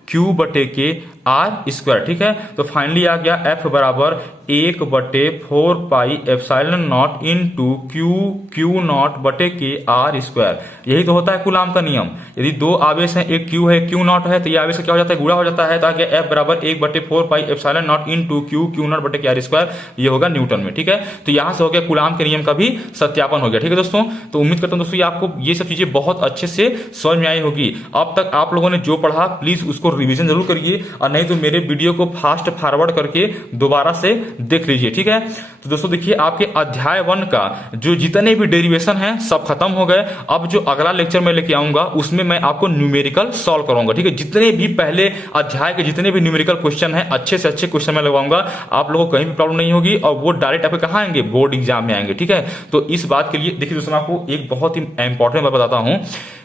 Q बटे के आर स्क्वायर, ठीक है। तो फाइनली आ गया एफ बराबर 1/4 पाई epsilon naught into Q not बटे के आर स्क्वायर। यही तो होता है कूलाम का नियम। यदि दो आवेश हैं, एक क्यू है क्यू नॉट है, तो ये आवेश क्या हो जाता है, गुणा हो जाता है। तो आ गया एफ बराबर 1/4 पाई epsilon naught into Q not बटे के आर स्क्वायर। ये होगा न्यूटन में, ठीक है। तो यहां से हो गया कूलाम के नियम का भी सत्यापन हो गया, ठीक है दोस्तों। तो उम्मीद करता हूं दोस्तों आपको ये सब चीजें बहुत अच्छे से समझ में आई होगी। अब तक आप लोगों ने जो पढ़ा प्लीज उसको रिविजन जरूर करिए, और नहीं तो मेरे वीडियो को फास्ट फॉरवर्ड करके दोबारा से देख लीजिए, ठीक है। तो दोस्तों देखिए आपके अध्याय 1 का जो जितने भी डेरिवेशन हैं सब खत्म हो गए। अब जो अगला लेक्चर मैं लेके आऊंगा उसमें मैं आपको न्यूमेरिकल सॉल्व कराऊंगा, ठीक है। जितने भी पहले अध्याय के जितने भी न्यूमेरिकल क्वेश्चन हैं अच्छे से अच्छे क्वेश्चन मैं लगाऊंगा, आप लोगों को कहीं भी प्रॉब्लम नहीं होगी, और वो डायरेक्ट आपके कहां आएंगे, बोर्ड एग्जाम में आएंगे, ठीक है। तो इस बात के लिए देखिए दोस्तों मैं आपको एक बहुत ही इंपॉर्टेंट बात बताता हूं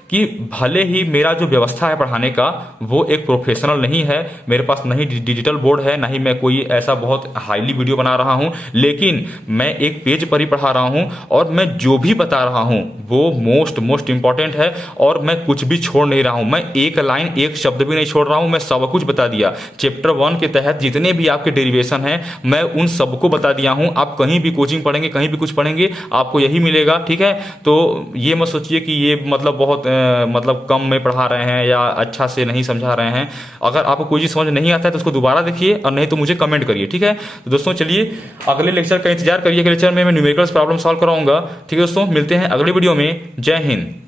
कि भले ही मेरा जो व्यवस्था है पढ़ाने का वो एक प्रोफेशनल नहीं है, मेरे पास नहीं डिजिटल बोर्ड है, नहीं मैं कोई ऐसा बहुत हाईली वीडियो बना रहा हूं, लेकिन मैं एक पेज पर ही पढ़ा रहा हूं, और मैं जो भी बता रहा हूं वो मोस्ट इंपॉर्टेंट है, और मैं कुछ भी छोड़ नहीं रहा हूं। मैं एक लाइन एक शब्द भी नहीं छोड़ रहा हूं, मैं सब कुछ बता दिया। चैप्टर 1 के तहत जितने भी आपके डेरिवेशन हैं मैं उन सबको बता दिया हूं। आप कहीं भी कोचिंग पढ़ेंगे, कहीं भी कुछ पढ़ेंगे, आपको यही मिलेगा, ठीक है। तो ये मत सोचिए कि ये मतलब बहुत मतलब कम में पढ़ा रहे हैं या अच्छा से नहीं समझा रहे हैं। अगर आपको कोई चीज समझ नहीं आता है तो उसको दोबारा देखिए, और नहीं तो मुझे कमेंट करिए, ठीक है। तो दोस्तों चलिए अगले लेक्चर का इंतजार करिए। अगले लेक्चर में मैं न्यूमेरिकल प्रॉब्लम सॉल्व कराऊंगा, ठीक है दोस्तों। मिलते हैं अगले वीडियो में। जय हिंद।